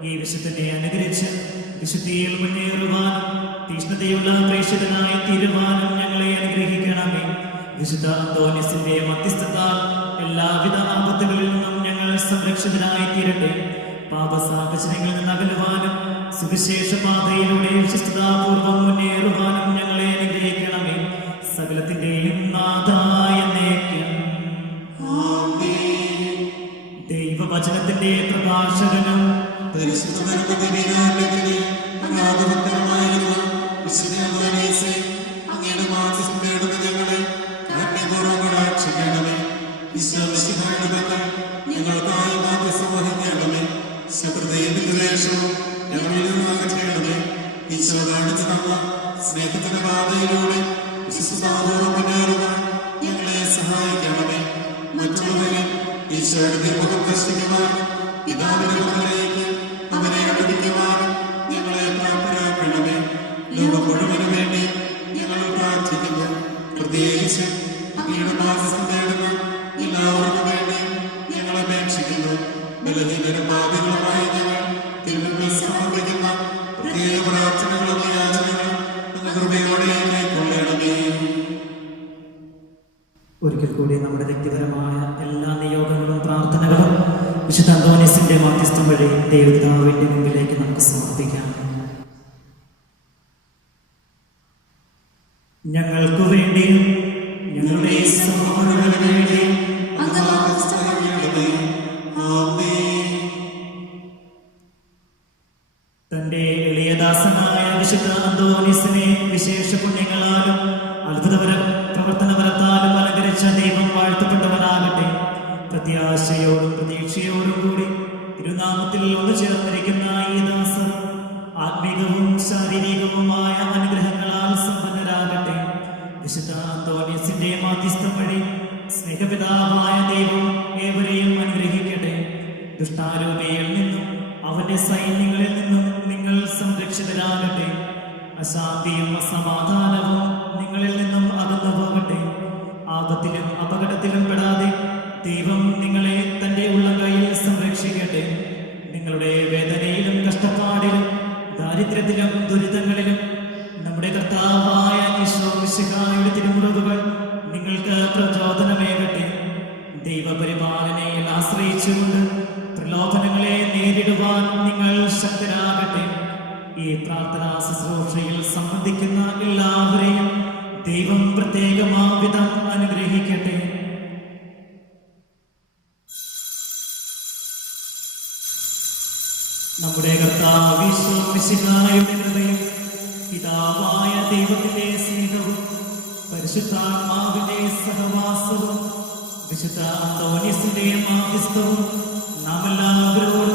ഈ വിശുദ്ധനെ അനുകരിച്ച് വിശുദ്ധിയിൽ മുന്നേറുവാനും തീഷ്ണതയുള്ള പ്രേക്ഷകനായി തീരുവാനും ഞങ്ങളെ അനുഗ്രഹിക്കണമേ. വിശുദ്ധ അന്തോനീസിന്റെ മധ്യസ്ഥത്താൽ എല്ലാവിധ ആപത്തുകളിൽ നിന്നും ഞങ്ങൾ സംരക്ഷിതരായി തീരട്ടെ. പാപസാഹചര്യങ്ങളിൽ നിന്ന് അകലുവാനും സുവിശേഷ പാതയിലൂടെ വിശിഷ്ടതാപൂർവം മുന്നേറുവാനും ഞങ്ങളെ അനുഗ്രഹിക്കണമേ. സകലത്തിന്റെയും നാഥായ എന്നേക്കും. ദൈവവചനത്തിന്റെ പ്രഭാഷകനും പരിശുദ്ധ പരമദിവ്യകാരുണ്യത്തിന്റെ അഗാധഭക്തനുമായിരുന്ന വിശുദ്ധ അന്തോനീസേ, അങ്ങയുടെ മാധ്യസ്ഥം തേടുന്ന ഞങ്ങളെ കാരുണ്യപൂർവ്വം കടാക്ഷിക്കണമേ. ഈശോമിശിഹായുടെ മക്കൾ ഞങ്ങൾക്കായി മാധ്യസ്ഥം വഹിക്കണമേ. ശത്രുതയും വിദ്വേഷവും ഞങ്ങളിൽ നിന്ന് അകറ്റണമേ. ഈശോ കാണിച്ചു തന്ന സ്നേഹത്തിന്റെ പാതയിലൂടെ വിശ്വസ്തതാപൂർവ്വം മുന്നേറുവാൻ ഞങ്ങളെ സഹായിക്കണമേ. മറ്റുള്ളവരെ ഈശോയുടെ തിരുമുഖം ദർശിക്കുവാനും പിതാവിന്റെ മുഖത്തേക്ക് അവരെ അടുപ്പിക്കുവാനും ഞങ്ങളെ പ്രാപ്തരാക്കണമേ. ലോകം മുഴുവനു വേണ്ടി ഞങ്ങൾ പ്രാർത്ഥിക്കുന്നു. പ്രത്യേകിച്ച് അങ്ങയുടെ മാധ്യസ്ഥം തേടുന്ന എല്ലാവർക്കും വേണ്ടി ഞങ്ങൾ അപേക്ഷിക്കുന്നു. ബലഹീനരും പാപികളുമായി ഞങ്ങൾ തിരുമുമ്പിൽ സമർപ്പിക്കുന്ന പ്രത്യേക പ്രാർത്ഥനകളും യാചനകളും അങ്ങ് കൃപയോടെ കൈക്കൊള്ളണമേ. ഒരിക്കൽ കൂടി നമ്മുടെ വ്യക്തിപരമായ എല്ലാ നിയോഗങ്ങളും പ്രാർത്ഥനകളും വിശുദ്ധ അന്തോനീസിന്റെ മാധ്യസ്ഥം വഴി ദൈവപിതാവിന്റെ മുമ്പിലേക്ക് നമുക്ക് സമർപ്പിക്കാം. ഞങ്ങൾക്ക് വേണ്ടിയും ഞങ്ങളുടെ സഹോദരങ്ങൾക്ക് വേണ്ടിയും അങ്ങ് മാധ്യസ്ഥം വഹിക്കണമേ. ആമേൻ. തന്റെ എളിയദാസനായ വിശുദ്ധ അന്തോനീസിനെ വിശേഷ പുണ്യങ്ങളാലും പ്രവർത്തനപരത്താലും അലങ്കരിച്ച ദൈവം വാഴ്ത്തപ്പെട്ടവനാകട്ടെ. പ്രത്യാശയോടും പ്രതീക്ഷയോടും കൂടി തിരുനാമത്തിൽ ഒന്നു ചേർന്നിരിക്കുന്ന ഈ ദാസർ ആത്മീകവും ശാരീരികവുമായ അനുഗ്രഹങ്ങളാൽ സമ്പന്നരാകട്ടെ. വിശുദ്ധ അന്തോനീസിന്റെ മാധ്യസ്ഥം വഴി സ്നേഹപിതാവായ ദൈവം ഏവരെയും അനുഗ്രഹിക്കട്ടെ. ദുഷ്ടാരൂപിയിൽ നിന്നും അവന്റെ സൈന്യങ്ങളിൽ നിന്നും നിങ്ങൾ സംരക്ഷിതരാകട്ടെ. അശാന്തിയും അസമാധാനവും നിങ്ങളിൽ നിന്നും അകന്നു പോകട്ടെ. ആപത്തിലും അപകടത്തിലും പെടാതെ ദൈവം നിങ്ങളെ തന്റെ ഉള്ളകൈയിൽ സംരക്ഷിക്കട്ടെ. നിങ്ങളുടെ വേദനയിലും കഷ്ടപ്പാടിലും ദാരിദ്ര്യത്തിലും ദുരിതങ്ങളിലും നമ്മുടെ കർത്താവായ ഈശോ മിശിഹായുടെ തിരുമുറിവുകൾ നിങ്ങൾക്ക് പ്രചോദനമേകട്ടെ. ദൈവപരിപാലനയിൽ ആശ്രയിച്ചുകൊണ്ട് പ്രലോഭനങ്ങളെ നേരിടുവാൻ നിങ്ങൾ ശക്തരാകട്ടെ. ഈ പ്രാർത്ഥനാ ശുശ്രൂഷയിൽ സംബന്ധിക്കുന്ന എല്ലാവരെയും ദൈവം പ്രത്യേകമാവിധം അനുഗ്രഹിക്കട്ടെ. നമ്മുടെ കർത്താവ് ഈശോ മിശിഹായുടെ കൃപയും പിതാവായ ദൈവത്തിന്റെ സ്നേഹവും പരിശുദ്ധാത്മാവിന്റെ സഹവാസവും വിശുദ്ധ അന്തോനീസിന്റെ മാധ്യസ്ഥവും നാം എല്ലാവരോടും